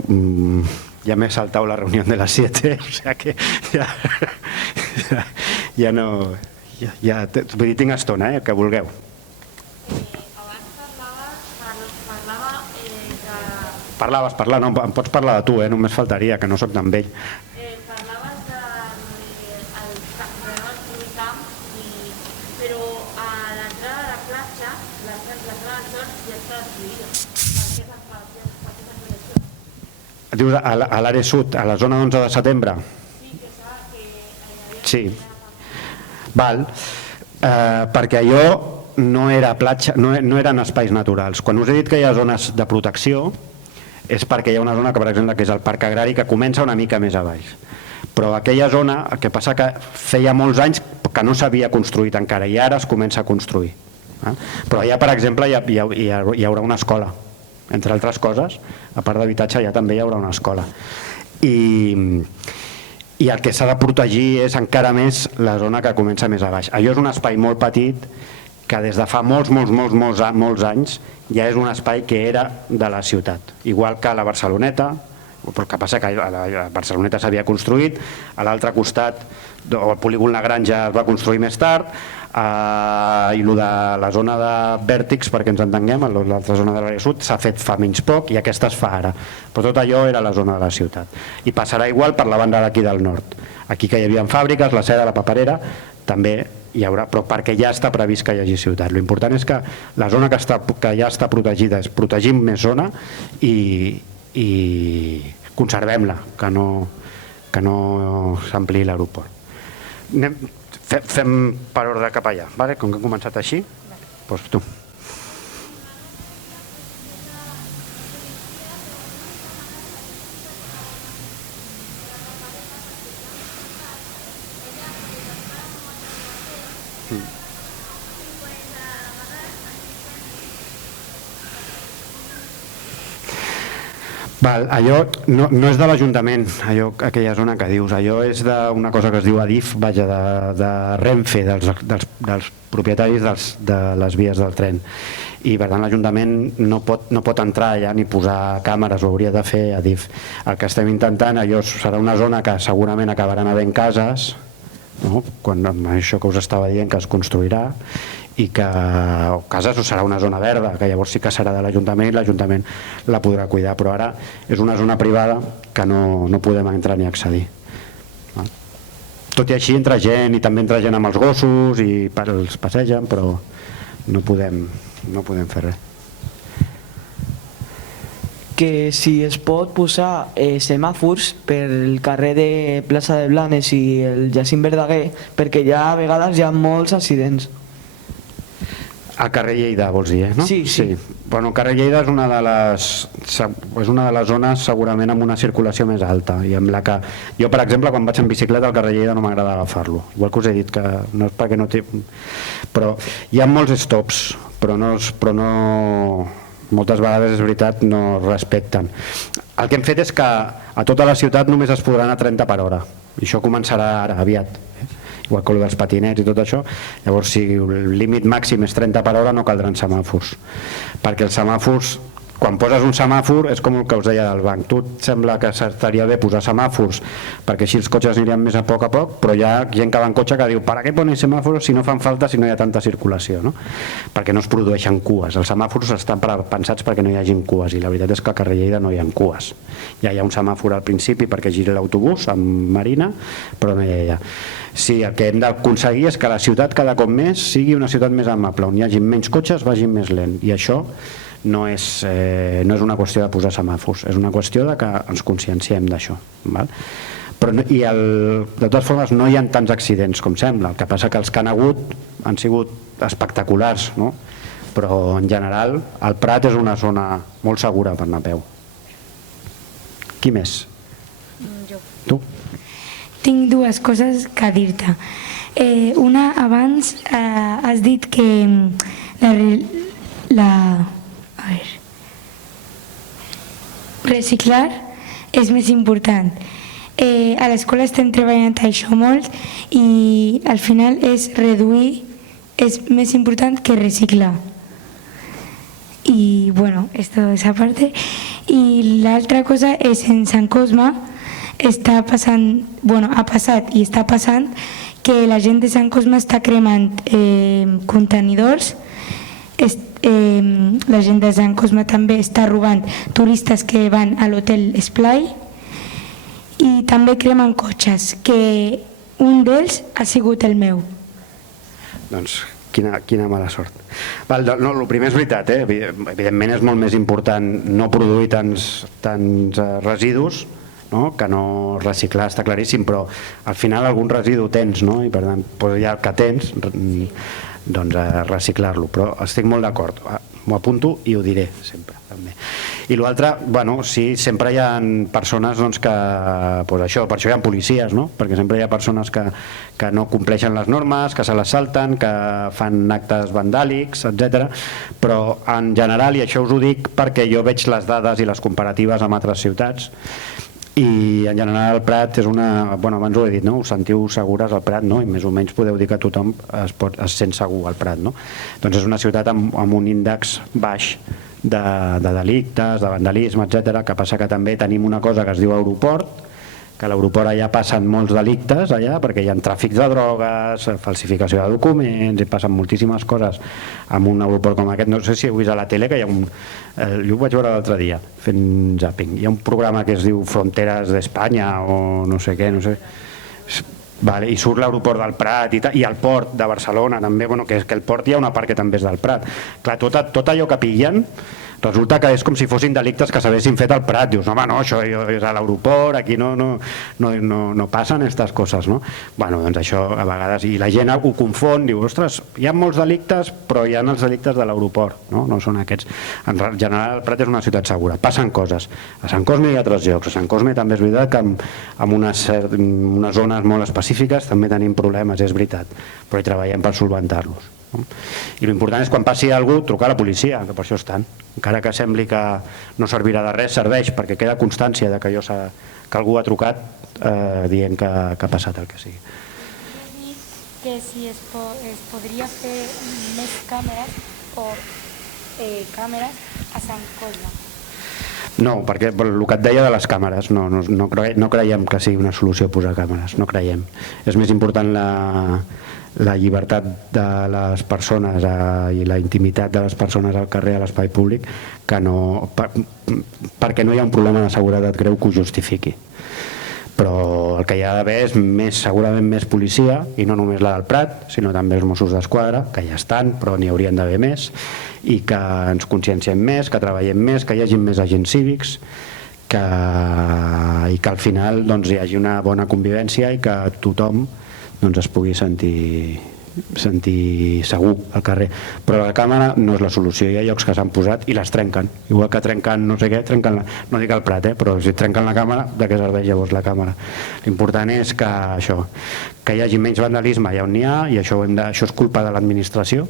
ja m'he saltat la reunió de les 7, o sigui que ja no... Vull dir, tinc estona, que vulgueu. Parlaves, no, em pots parlar de tu, només faltaria, que no soc tan vell. Parlaves del camp, però a l'entrada de la platja, l'entrada del sol ja està destruïda. Per què s'ha fet això? Dius a l'àrea sud, a la zona d'11 de setembre? Sí. Val. Perquè allò no era platja, no eren espais naturals. Quan us he dit que hi ha zones de protecció, és perquè hi ha una zona que, per exemple, que és el Parc Agrari, que comença una mica més a baix. Però aquella zona, el que passa que feia molts anys que no s'havia construït encara i ara es comença a construir. Però allà, per exemple, hi haurà una escola. Entre altres coses, a part d'habitatge, allà també hi haurà una escola. I el que s'ha de protegir és encara més la zona que comença més a baix. Allò és un espai molt petit que des de fa molts anys ja és un espai que era de la ciutat, igual que a la Barceloneta, però el que passa que a la Barceloneta s'havia construït, a l'altre costat el polígon La Granja es va construir més tard, i la zona de Vèrtix, perquè ens entenguem, l'altra zona de l'àrea sud s'ha fet fa menys poc i aquesta es fa ara, però tot allò era la zona de la ciutat. I passarà igual per la banda d'aquí del nord, aquí que hi havia fàbriques, la Seda, la Paperera, també hi haurà, però perquè ja està previst que hi hagi ciutat. L'important és que la zona que ja està protegida, protegim més zona i conservem-la, que no s'ampliï l'aeroport. Fem per ordre cap allà, com que hem començat així, doncs tu. Allò no és de l'Ajuntament, aquella zona que dius, allò és d'una cosa que es diu Adif, de Renfe, dels propietaris de les vies del tren, i per tant l'Ajuntament no pot entrar allà ni posar càmeres, ho hauria de fer Adif. El que estem intentant, allò serà una zona que segurament acabaran havent cases, quan això que us estava dient que es construirà, i que cases o serà una zona verda, que llavors sí que serà de l'Ajuntament i l'Ajuntament la podrà cuidar, però ara és una zona privada que no podem entrar ni accedir. Tot i així entra gent, i també entra gent amb els gossos i els passegen, però no podem fer res. que si es pot posar semàfors per el carrer de Plaça de Blanes i el Jacint Verdaguer, perquè ja a vegades hi ha molts accidents. Al carrer Lleida, vols dir, no? Sí. Bueno, el carrer Lleida és una de les zones segurament amb una circulació més alta i amb la que jo, per exemple, quan vaig en bicicleta al carrer Lleida no m'agrada agafar-lo. Igual que us he dit que no és perquè no té... Però hi ha molts stops, però no moltes vegades és veritat no respecten. El que hem fet és que a tota la ciutat només es podrà anar a 30 per hora i això començarà ara, aviat, igual que el dels patinets i tot això. Llavors, si el límit màxim és 30 per hora no caldran semàfors, perquè els semàfors, quan poses un semàfor és com el que us deia del banc, tu et sembla que estaria bé posar semàfors perquè així els cotxes anirien més a poc, però hi ha gent que va en cotxe que diu ¿para qué pones semàfors si no fan falta, si no hi ha tanta circulació, no? Perquè no es produeixen cues, els semàfors estan pensats perquè no hi hagin cues i la veritat és que al carrer Lleida no hi ha cues, ja hi ha un semàfor al principi perquè giri l'autobús amb Marina, però no hi ha. Sí, el que hem d'aconseguir és que la ciutat cada cop més sigui una ciutat més amable, on hi hagi menys cotxes, vagin més lent, i això no és una qüestió de posar semàfors, és una qüestió de que ens conscienciem d'això. De totes formes no hi ha tants accidents com sembla, el que passa que els que han hagut han sigut espectaculars, no? Però en general el Prat és una zona molt segura per anar a peu. Qui més? Jo. Tu? Tinc dues coses que dir-te. Una, abans has dit que reciclar és més important. A l'escola estem treballant això molt i al final és reduir, és més important que reciclar. I bueno, esto es aparte. I l'altra cosa és en Sant Cosme està passant, ha passat i està passant que la gent de Sant Cosme està cremant contenidors. La gent de Sant Cosme també està robant turistes que van a l'hotel Esplai i també cremen cotxes, que un d'ells ha sigut el meu. Doncs quina mala sort. No, el primer és veritat, evidentment és molt més important no produir tants residus, que no reciclar, està claríssim, però al final algun residu tens, i per tant ja el que tens doncs reciclar-lo, però estic molt d'acord, m'ho apunto i ho diré sempre també. I l'altre, sí, sempre hi ha persones que, per això hi ha policies, perquè sempre hi ha persones que no compleixen les normes, que se les salten, que fan actes vandàlics, etc. Però en general, i això us ho dic perquè jo veig les dades i les comparatives amb altres ciutats, i en general el Prat és una... abans ho he dit, us sentiu segures al Prat, i més o menys podeu dir que tothom es sent segur al Prat, doncs és una ciutat amb un índex baix de delictes, de vandalisme, etc. Que passa que també tenim una cosa que es diu aeroport, que a l'aeroport allà passen molts delictes allà, perquè hi ha tràfic de drogues, falsificació de documents, i passen moltíssimes coses en un aeroport com aquest. No sé si heu vist a la tele que hi ha jo ho vaig veure l'altre dia fent zapping, hi ha un programa que es diu Fronteres d'Espanya o no sé què, no sé, i surt l'aeroport del Prat i el port de Barcelona també, que el port hi ha una part que també és del Prat. Clar, tot allò que pillen resulta que és com si fossin delictes que s'haguessin fet al Prat. Dius, home, no, això és a l'aeroport, aquí no passen aquestes coses, no? Doncs això a vegades, i la gent ho confon, diu, ostres, hi ha molts delictes, però hi ha els delictes de l'aeroport, no són aquests. En general, el Prat és una ciutat segura, passen coses. A Sant Cosme i a altres llocs. A Sant Cosme també és veritat que en unes zones molt específiques també tenim problemes, és veritat, però hi treballem per solventar-los. I l'important és quan passi alguna cosa trucar a la policia, que per això estan, encara que sembli que no servirà de res, serveix perquè queda constància de que algú ha trucat dient que ha passat el que sigui. Que si es podria fer més càmeres o càmeres a Sant Cosme. No, perquè el que et deia de les càmeres, no creiem que sigui una solució posar càmeres, no creiem. És més important la llibertat de les persones i la intimitat de les persones al carrer, a l'espai públic, que no, perquè no hi ha un problema de seguretat greu que ho justifiqui. Però el que hi ha d'haver és segurament més policia, i no només la del Prat, sinó també els Mossos d'Esquadra, que ja estan, però n'hi haurien d'haver més, i que ens conscienciem més, que treballem més, que hi hagi més agents cívics, i que al final hi hagi una bona convivència i que tothom es pugui sentir segur al carrer. Però la càmera no és la solució, hi ha llocs que s'han posat i les trenquen, igual que trenquen no sé què, no dic el Prat, però si trenquen la càmera, de què serveix llavors la càmera? L'important és que hi hagi menys vandalisme allà on n'hi ha, i això és culpa de l'administració,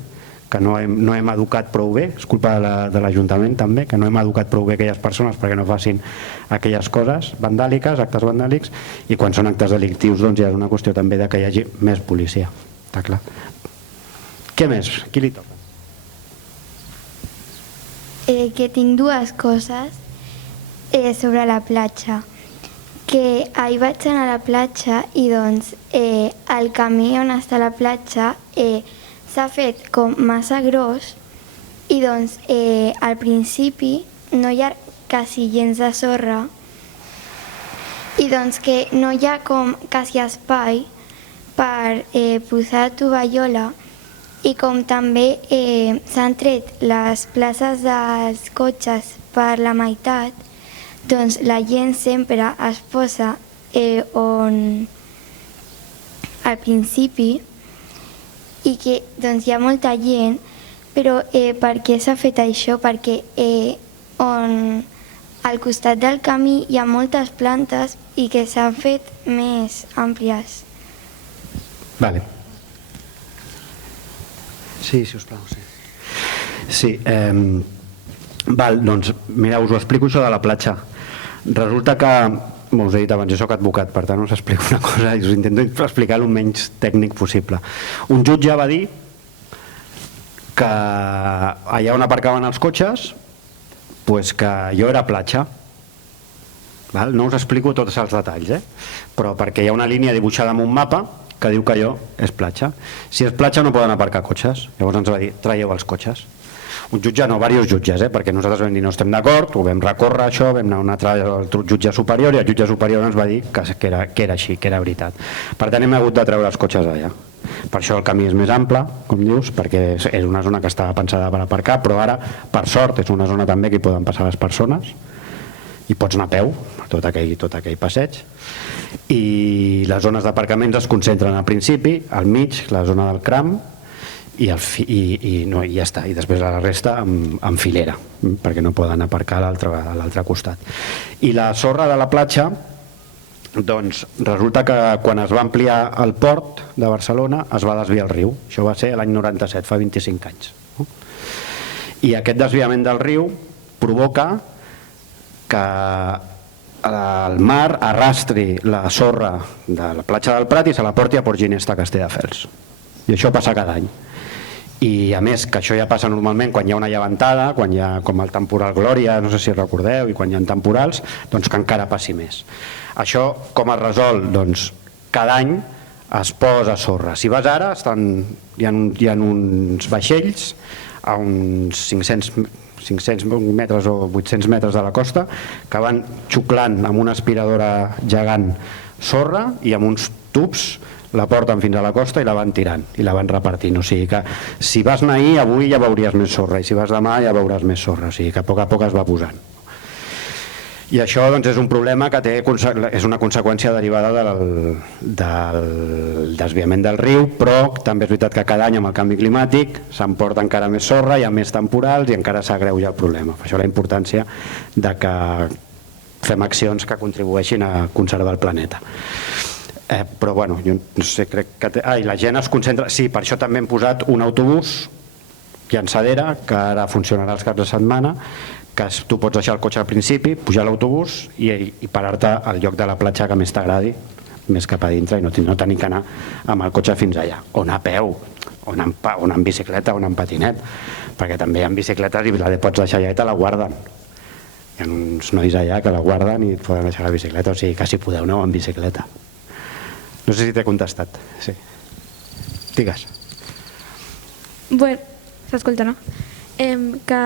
que no hem educat prou bé, és culpa de l'Ajuntament també, que no hem educat prou bé aquelles persones perquè no facin aquelles coses vandàliques, actes vandàlics, i quan són actes delictius hi ha una qüestió també de que hi hagi més policia, està clar. Què més? Qui li toca? Que tinc dues coses sobre la platja. Que ahir vaig anar a la platja i el camí on està la platja s'ha fet com massa gros i al principi no hi ha quasi gens de sorra i que no hi ha com quasi espai per posar tovallola, i com també s'han tret les places dels cotxes per la meitat, la gent sempre es posa on al principi, i que hi ha molta gent, però per què s'ha fet això? Perquè al costat del camí hi ha moltes plantes i que s'han fet més àmplies. Vale. Sí, sisplau, sí. Sí, doncs mireu, us ho explico això de la platja. Resulta que, us he dit abans, jo soc advocat, per tant us explico una cosa i us intento explicar el menys tècnic possible. Un jutge va dir que allà on aparcaven els cotxes, que allò era platja. No us explico tots els detalls, però perquè hi ha una línia dibuixada en un mapa que diu que allò és platja. Si és platja no poden aparcar cotxes. Llavors ens va dir, traieu els cotxes. Un jutge, no, diversos jutges, perquè nosaltres vam dir no estem d'acord, ho vam recórrer això, vam anar a un altre jutge superior i el jutge superior ens va dir que era així, que era veritat. Per tant hem hagut de treure els cotxes allà. Per això el camí és més ample, com dius, perquè és una zona que estava pensada per aparcar, però ara, per sort, és una zona també que hi poden passar les persones i pots anar a peu, tot aquell passeig, i les zones d'aparcaments es concentren al principi, al mig, la zona del Cram, i ja està, i després la resta en filera, perquè no poden aparcar a l'altre costat. I la sorra de la platja, doncs resulta que quan es va ampliar el port de Barcelona es va desviar el riu, això va ser l'any 97, fa 25 anys. I aquest desviament del riu provoca que el mar arrastri la sorra de la platja del Prat i se la porti a Port Ginesta, a Castelldefels. I això passa cada any. I a més que això ja passa normalment quan hi ha una llevantada, quan hi ha com el temporal Glòria, no sé si recordeu, i quan hi ha temporals, doncs que encara passi més. Això com es resol? Doncs cada any es posa sorra. Si vas ara, hi ha uns vaixells a uns 500 metres o 800 metres de la costa que van xuclant amb una aspiradora gegant sorra i amb uns tubs la porten fins a la costa i la van tirant i la van repartint, o sigui que si vas anar ahir, avui ja veuries més sorra, i si vas demà ja veuràs més sorra, o sigui que a poc es va posant. I això doncs, és un problema que és una conseqüència derivada del desviament del riu, però també és veritat que cada any amb el canvi climàtic s'emporta encara més sorra, hi ha més temporals i encara s'agreuja el problema. Per això la importància de que fem accions que contribueixin a conservar el planeta. Però bueno, jo no sé, crec que... I la gent es concentra... Sí, per això també hem posat un autobús llançadera que ara funcionarà els caps de setmana, que tu pots deixar el cotxe al principi, pujar a l'autobús i parar-te al lloc de la platja que més t'agradi, més cap a dintre, i no tenir que anar amb el cotxe fins allà, o anar a peu, o anar en bicicleta, o anar en patinet, perquè també hi ha bicicletes i la pots deixar allà i te la guarden. Hi ha uns nois allà que la guarden i et poden deixar la bicicleta, o sigui que si podeu aneu en bicicleta. No sé si t'he contestat. Sí. Digues. Bueno, s'escolta, no? Que,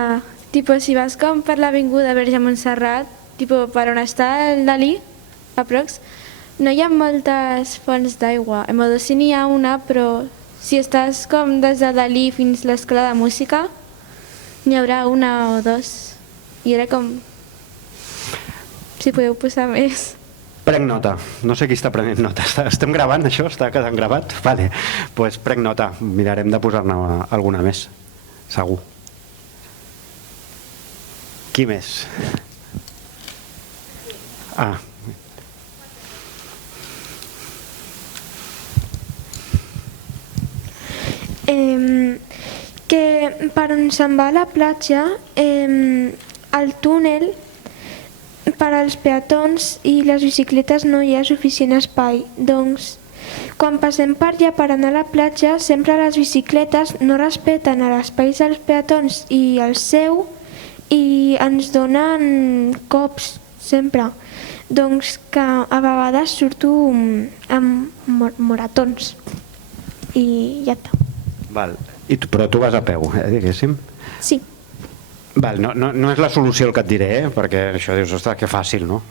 si vas com per l'avinguda Verge Montserrat, per on està el Dalí, aprox, no hi ha moltes fonts d'aigua. A Modosí n'hi ha una, però si estàs com des de Dalí fins a l'escola de música, n'hi haurà una o dos. I era com... si podeu posar més. Prenc nota. No sé qui està prenent nota. Estem gravant això? Està quedant gravat? Vale. Doncs prenc nota. Mirarem de posar-ne alguna més. Segur. Qui més? Ah. Que per on se'n va a la platja, el túnel per als peatons i les bicicletes no hi ha suficient espai. Doncs, quan passem per allà per anar a la platja, sempre les bicicletes no respecten l'espai dels peatons i el seu i ens donen cops, sempre. Doncs que a vegades surto amb moratons. I ja està. Val. Però tu vas a peu, diguéssim? Sí. Val, no és la solució el que et diré, perquè això dius, ostres, que fàcil, no?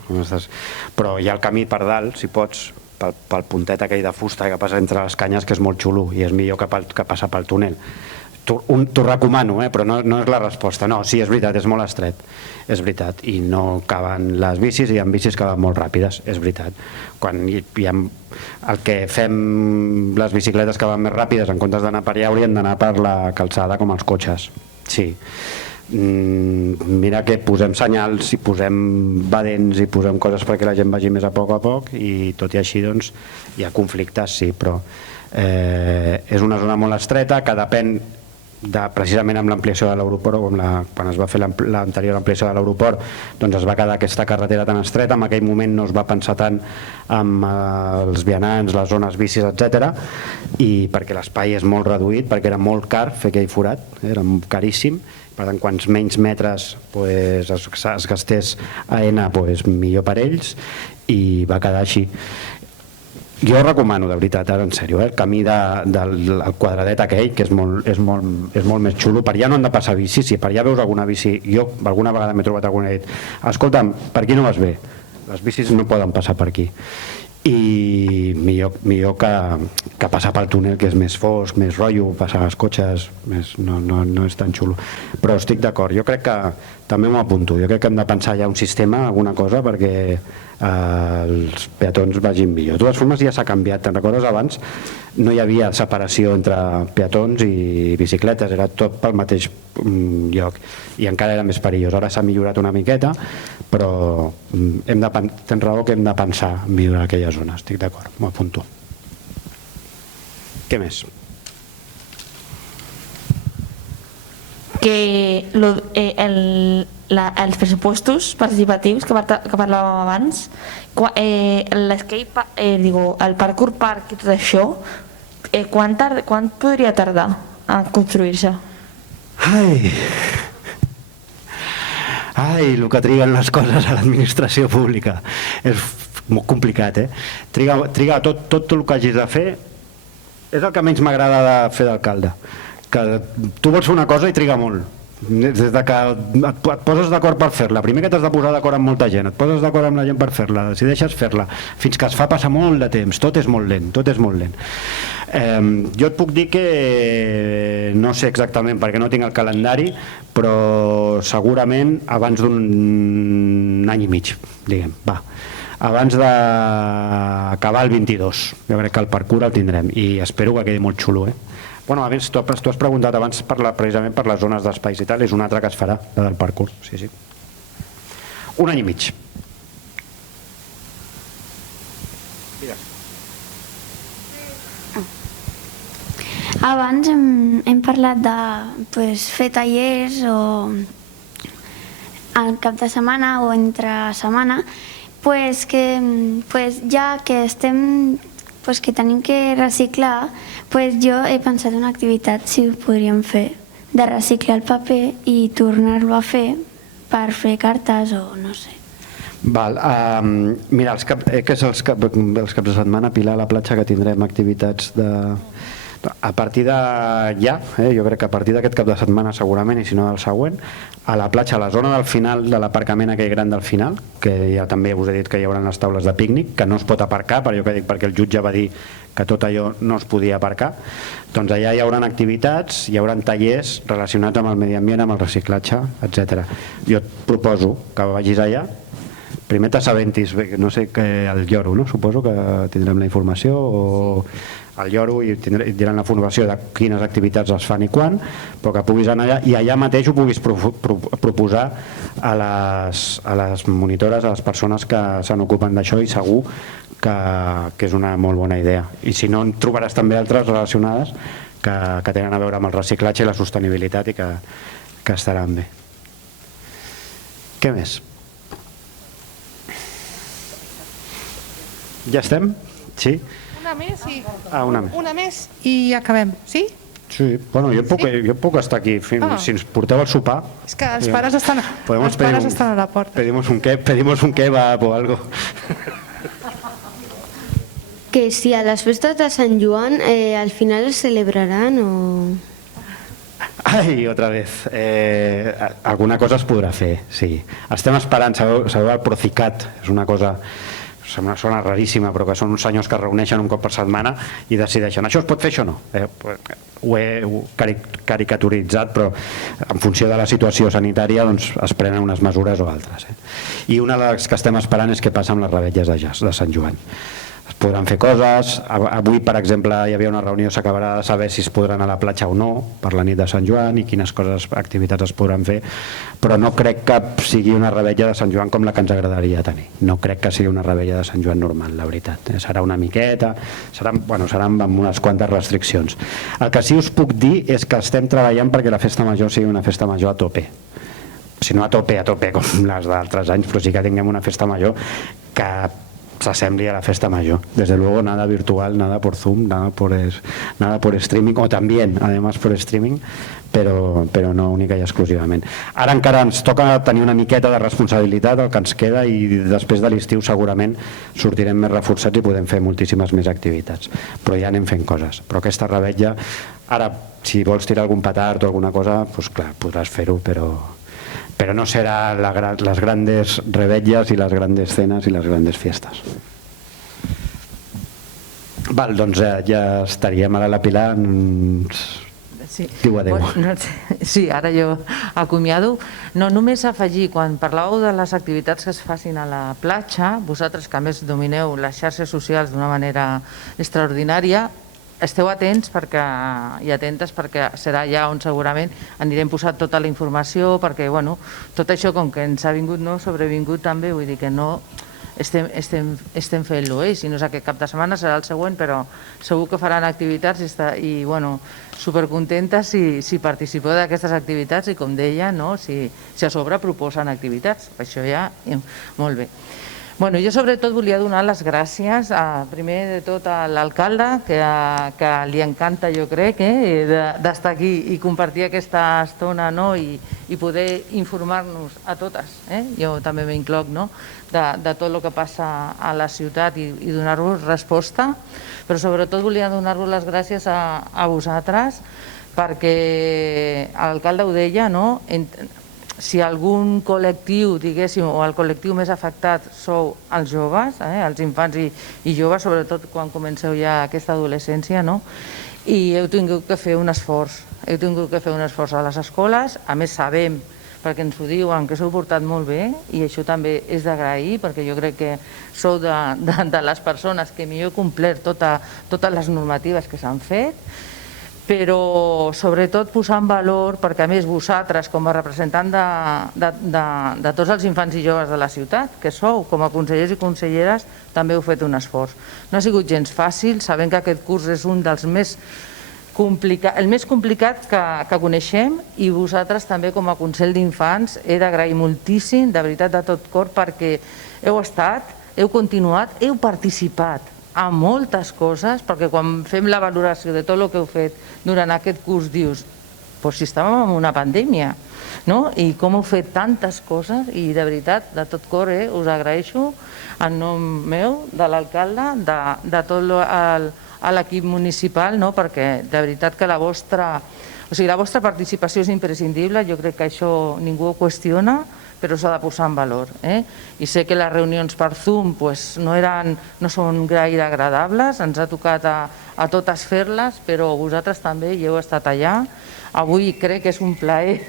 Però hi ha el camí per dalt, si pots, pel puntet aquell de fusta que passa entre les canyes, que és molt xulo, i és millor que passar pel túnel. T'ho recomano, però no és la resposta. No, sí, és veritat, és molt estret, és veritat, i no caben les bicis, i hi ha bicis que van molt ràpides, és veritat. Quan hi ha el que fem les bicicletes que van més ràpides, en comptes d'anar per allà, haurien d'anar per la calçada com els cotxes, sí. Mira que posem senyals i posem badents i posem coses perquè la gent vagi més a poc i tot i així doncs hi ha conflictes, sí, però és una zona molt estreta que depèn precisament amb l'ampliació de l'aeroport, quan es va fer l'anterior ampliació de l'aeroport, doncs es va quedar aquesta carretera tan estreta. En aquell moment no es va pensar tant amb els vianants, les zones bicis, etc. I perquè l'espai és molt reduït, perquè era molt car fer aquell forat, era caríssim. Per tant, quants menys metres es gastés a ENA, millor per ells, i va quedar així. Jo recomano, de veritat, ara en sèrio, el camí del quadradet aquell, que és molt més xulo. Per allà no han de passar bicis, si per allà veus alguna bici, jo alguna vegada m'he trobat alguna i he dit, escolta'm, per aquí no vas bé, les bicis no poden passar per aquí. I millor que passar pel túnel, que és més fosc, més rotllo, passar els cotxes, no és tan xulo. Però estic d'acord, jo crec que també m'ho apunto, jo crec que hem de pensar ja un sistema, alguna cosa, perquè els peatons vagin millor. De totes formes ja s'ha canviat, te'n recordes abans? No hi havia separació entre peatons i bicicletes, era tot pel mateix lloc i encara era més perillós. Ara s'ha millorat una miqueta, però tens raó que hem de pensar en millorar aquella zona, estic d'acord, m'ho apunto. Què més? Que els pressupostos participatius que parlàvem abans, el parkour park i tot això, quan podria tardar a construir-se? Ai, el que triguen les coses a l'administració pública és molt complicat, triga tot el que hagis de fer. És el que menys m'agrada de fer d'alcalde, que tu vols fer una cosa i triga molt, des de que et poses d'acord per fer-la, primer que t'has de posar d'acord amb molta gent, et poses d'acord amb la gent per fer-la, decideixes fer-la, fins que es fa passar molt de temps, tot és molt lent. Jo et puc dir que no sé exactament perquè no tinc el calendari, però segurament abans d'un any i mig, diguem, abans d'acabar el 22, jo crec que el parkour el tindrem i espero que quedi molt xulo. Bueno, a més, tu has preguntat abans precisament per les zones d'espais i tal, és una altra que es farà, la del parkour, sí. Un any i mig. Abans hem parlat de fer tallers o al cap de setmana o entre setmana, ja que que tenim que reciclar, jo he pensat una activitat, si ho podríem fer, de reciclar el paper i tornar-lo a fer per fer cartes o no sé. Mira, els caps de setmana, Pilar, a la platja, que tindrem activitats A partir de ja, jo crec que a partir d'aquest cap de setmana segurament, i si no del següent, a la platja, a la zona del final de l'aparcament aquell gran del final, que ja també us he dit que hi haurà les taules de pícnic, que no es pot aparcar, perquè el jutge va dir que tot allò no es podia aparcar, doncs allà hi haurà activitats, hi haurà tallers relacionats amb el medi ambient, amb el reciclatge, etc. Jo et proposo que vagis allà, primer t'assabentis, no sé, el lloro, no? Suposo que tindrem la informació, o el lloro, i diran la informació de quines activitats es fan i quan, però que puguis anar allà i allà mateix ho puguis proposar a les monitores, a les persones que se n'ocupen d'això, i segur que és una molt bona idea. I si no, en trobaràs també altres relacionades que tenen a veure amb el reciclatge i la sostenibilitat, i que estaran bé. Què més? Ja estem? Sí? Una més i... Una més i acabem, sí? Sí, bueno, jo puc estar aquí si ens porteu al sopar. És que els pares estan a la porta. Pedimos un kebab o algo. Que si a les festes de Sant Joan al final es celebraran o... Ai, otra vez. Alguna cosa es podrà fer, sí. Estem esperant, sabeu el Procicat, és una cosa... sona raríssima, però que són uns senyors que es reuneixen un cop per setmana i decideixen, això es pot fer, això no. Ho he caricaturitzat, però en funció de la situació sanitària doncs es prenen unes mesures o altres. I una de les que estem esperant és què passa amb les revetlles de Sant Joan. Es podran fer coses. Avui, per exemple, hi havia una reunió, s'acabarà de saber si es podran anar a la platja o no per la nit de Sant Joan i quines activitats es podran fer, però no crec que sigui una revetlla de Sant Joan com la que ens agradaria tenir. No crec que sigui una revetlla de Sant Joan normal, la veritat. Serà una miqueta, seran amb unes quantes restriccions. El que sí us puc dir és que estem treballant perquè la festa major sigui una festa major a tope. Si no a tope com les d'altres anys, però sí que tinguem una festa major que s'assembli a la festa major. Desde luego nada virtual, nada por Zoom, nada por streaming, o también además por streaming, però no única i exclusivament. Ara encara ens toca tenir una miqueta de responsabilitat el que ens queda, i després de l'estiu segurament sortirem més reforçats i podem fer moltíssimes més activitats, però ja anem fent coses. Però aquesta revetlla, ara si vols tirar algun petard o alguna cosa, doncs clar, podràs fer-ho, però no serà les grandes revetlles i les grandes cenes i les grandes fiestes. Val, doncs ja estaríem. Ara la Pilar diu adéu. Sí, ara jo acomiado. No, només afegir, quan parlàveu de les activitats que es facin a la platja, vosaltres que a més domineu les xarxes socials d'una manera extraordinària, esteu atents i atentes, perquè serà allà on segurament anirem posant tota la informació, perquè tot això com que ens ha vingut sobrevingut també, vull dir que no estem fent-lo, si no és aquest cap de setmana serà el següent, però segur que faran activitats i supercontentes si participeu d'aquestes activitats, i com deia, si a sobre proposen activitats, això ja molt bé. Jo sobretot volia donar les gràcies primer de tot a l'alcalde, que li encanta, jo crec, d'estar aquí i compartir aquesta estona i poder informar-nos a totes, jo també m'incloc, de tot el que passa a la ciutat i donar-vos resposta, però sobretot volia donar-vos les gràcies a vosaltres, perquè l'alcalde ho deia, si algun col·lectiu, diguéssim, o el col·lectiu més afectat sou els joves, els infants i joves, sobretot quan comenceu ja aquesta adolescència, i heu tingut que fer un esforç. Heu tingut que fer un esforç a les escoles, a més sabem, perquè ens ho diuen, que s'ho heu portat molt bé, i això també és d'agrair, perquè jo crec que sou de les persones que millor complert totes les normatives que s'han fet, però sobretot posar en valor, perquè a més vosaltres com a representant de tots els infants i joves de la ciutat que sou, com a consellers i conselleres, també heu fet un esforç. No ha sigut gens fàcil, sabem que aquest curs és un dels més el més complicat que coneixem, i vosaltres també com a Consell d'Infants he d'agrair moltíssim, de veritat, de tot cor, perquè heu estat, heu continuat, heu participat a moltes coses, perquè quan fem la valoració de tot el que heu fet durant aquest curs dius, si estàvem en una pandèmia, i com heu fet tantes coses, i de veritat, de tot cor, us agraeixo en nom meu, de l'alcalde, de tot a l'equip municipal, no? Perquè de veritat que la vostra participació és imprescindible, jo crec que això ningú ho qüestiona, però s'ha de posar en valor. I sé que les reunions per Zoom no són gaire agradables, ens ha tocat a totes fer-les, però vosaltres també hi heu estat allà. Avui crec que és un plaer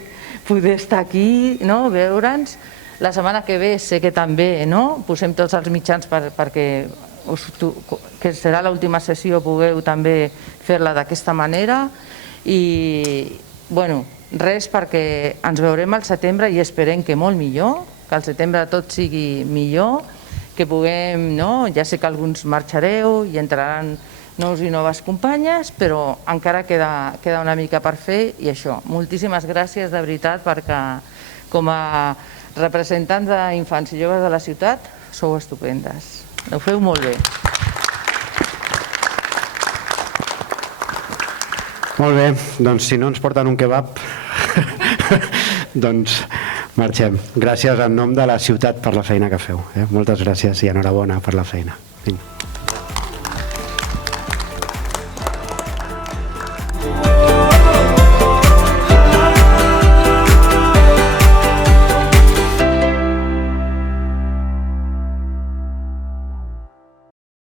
poder estar aquí, veure'ns. La setmana que ve sé que també posem tots els mitjans perquè que serà l'última sessió, pugueu també fer-la d'aquesta manera. I, bueno, res, perquè ens veurem al setembre i esperem que molt millor, que al setembre tot sigui millor, que puguem, ja sé que alguns marxareu i entraran nous i noves companyes, però encara queda una mica per fer i això. Moltíssimes gràcies de veritat perquè com a representants d'infants i joves de la ciutat sou estupendes. Ho feu molt bé. Molt bé, doncs si no ens porten un kebab, doncs marxem. Gràcies en nom de la ciutat per la feina que feu. Moltes gràcies i enhorabona per la feina. Vinga.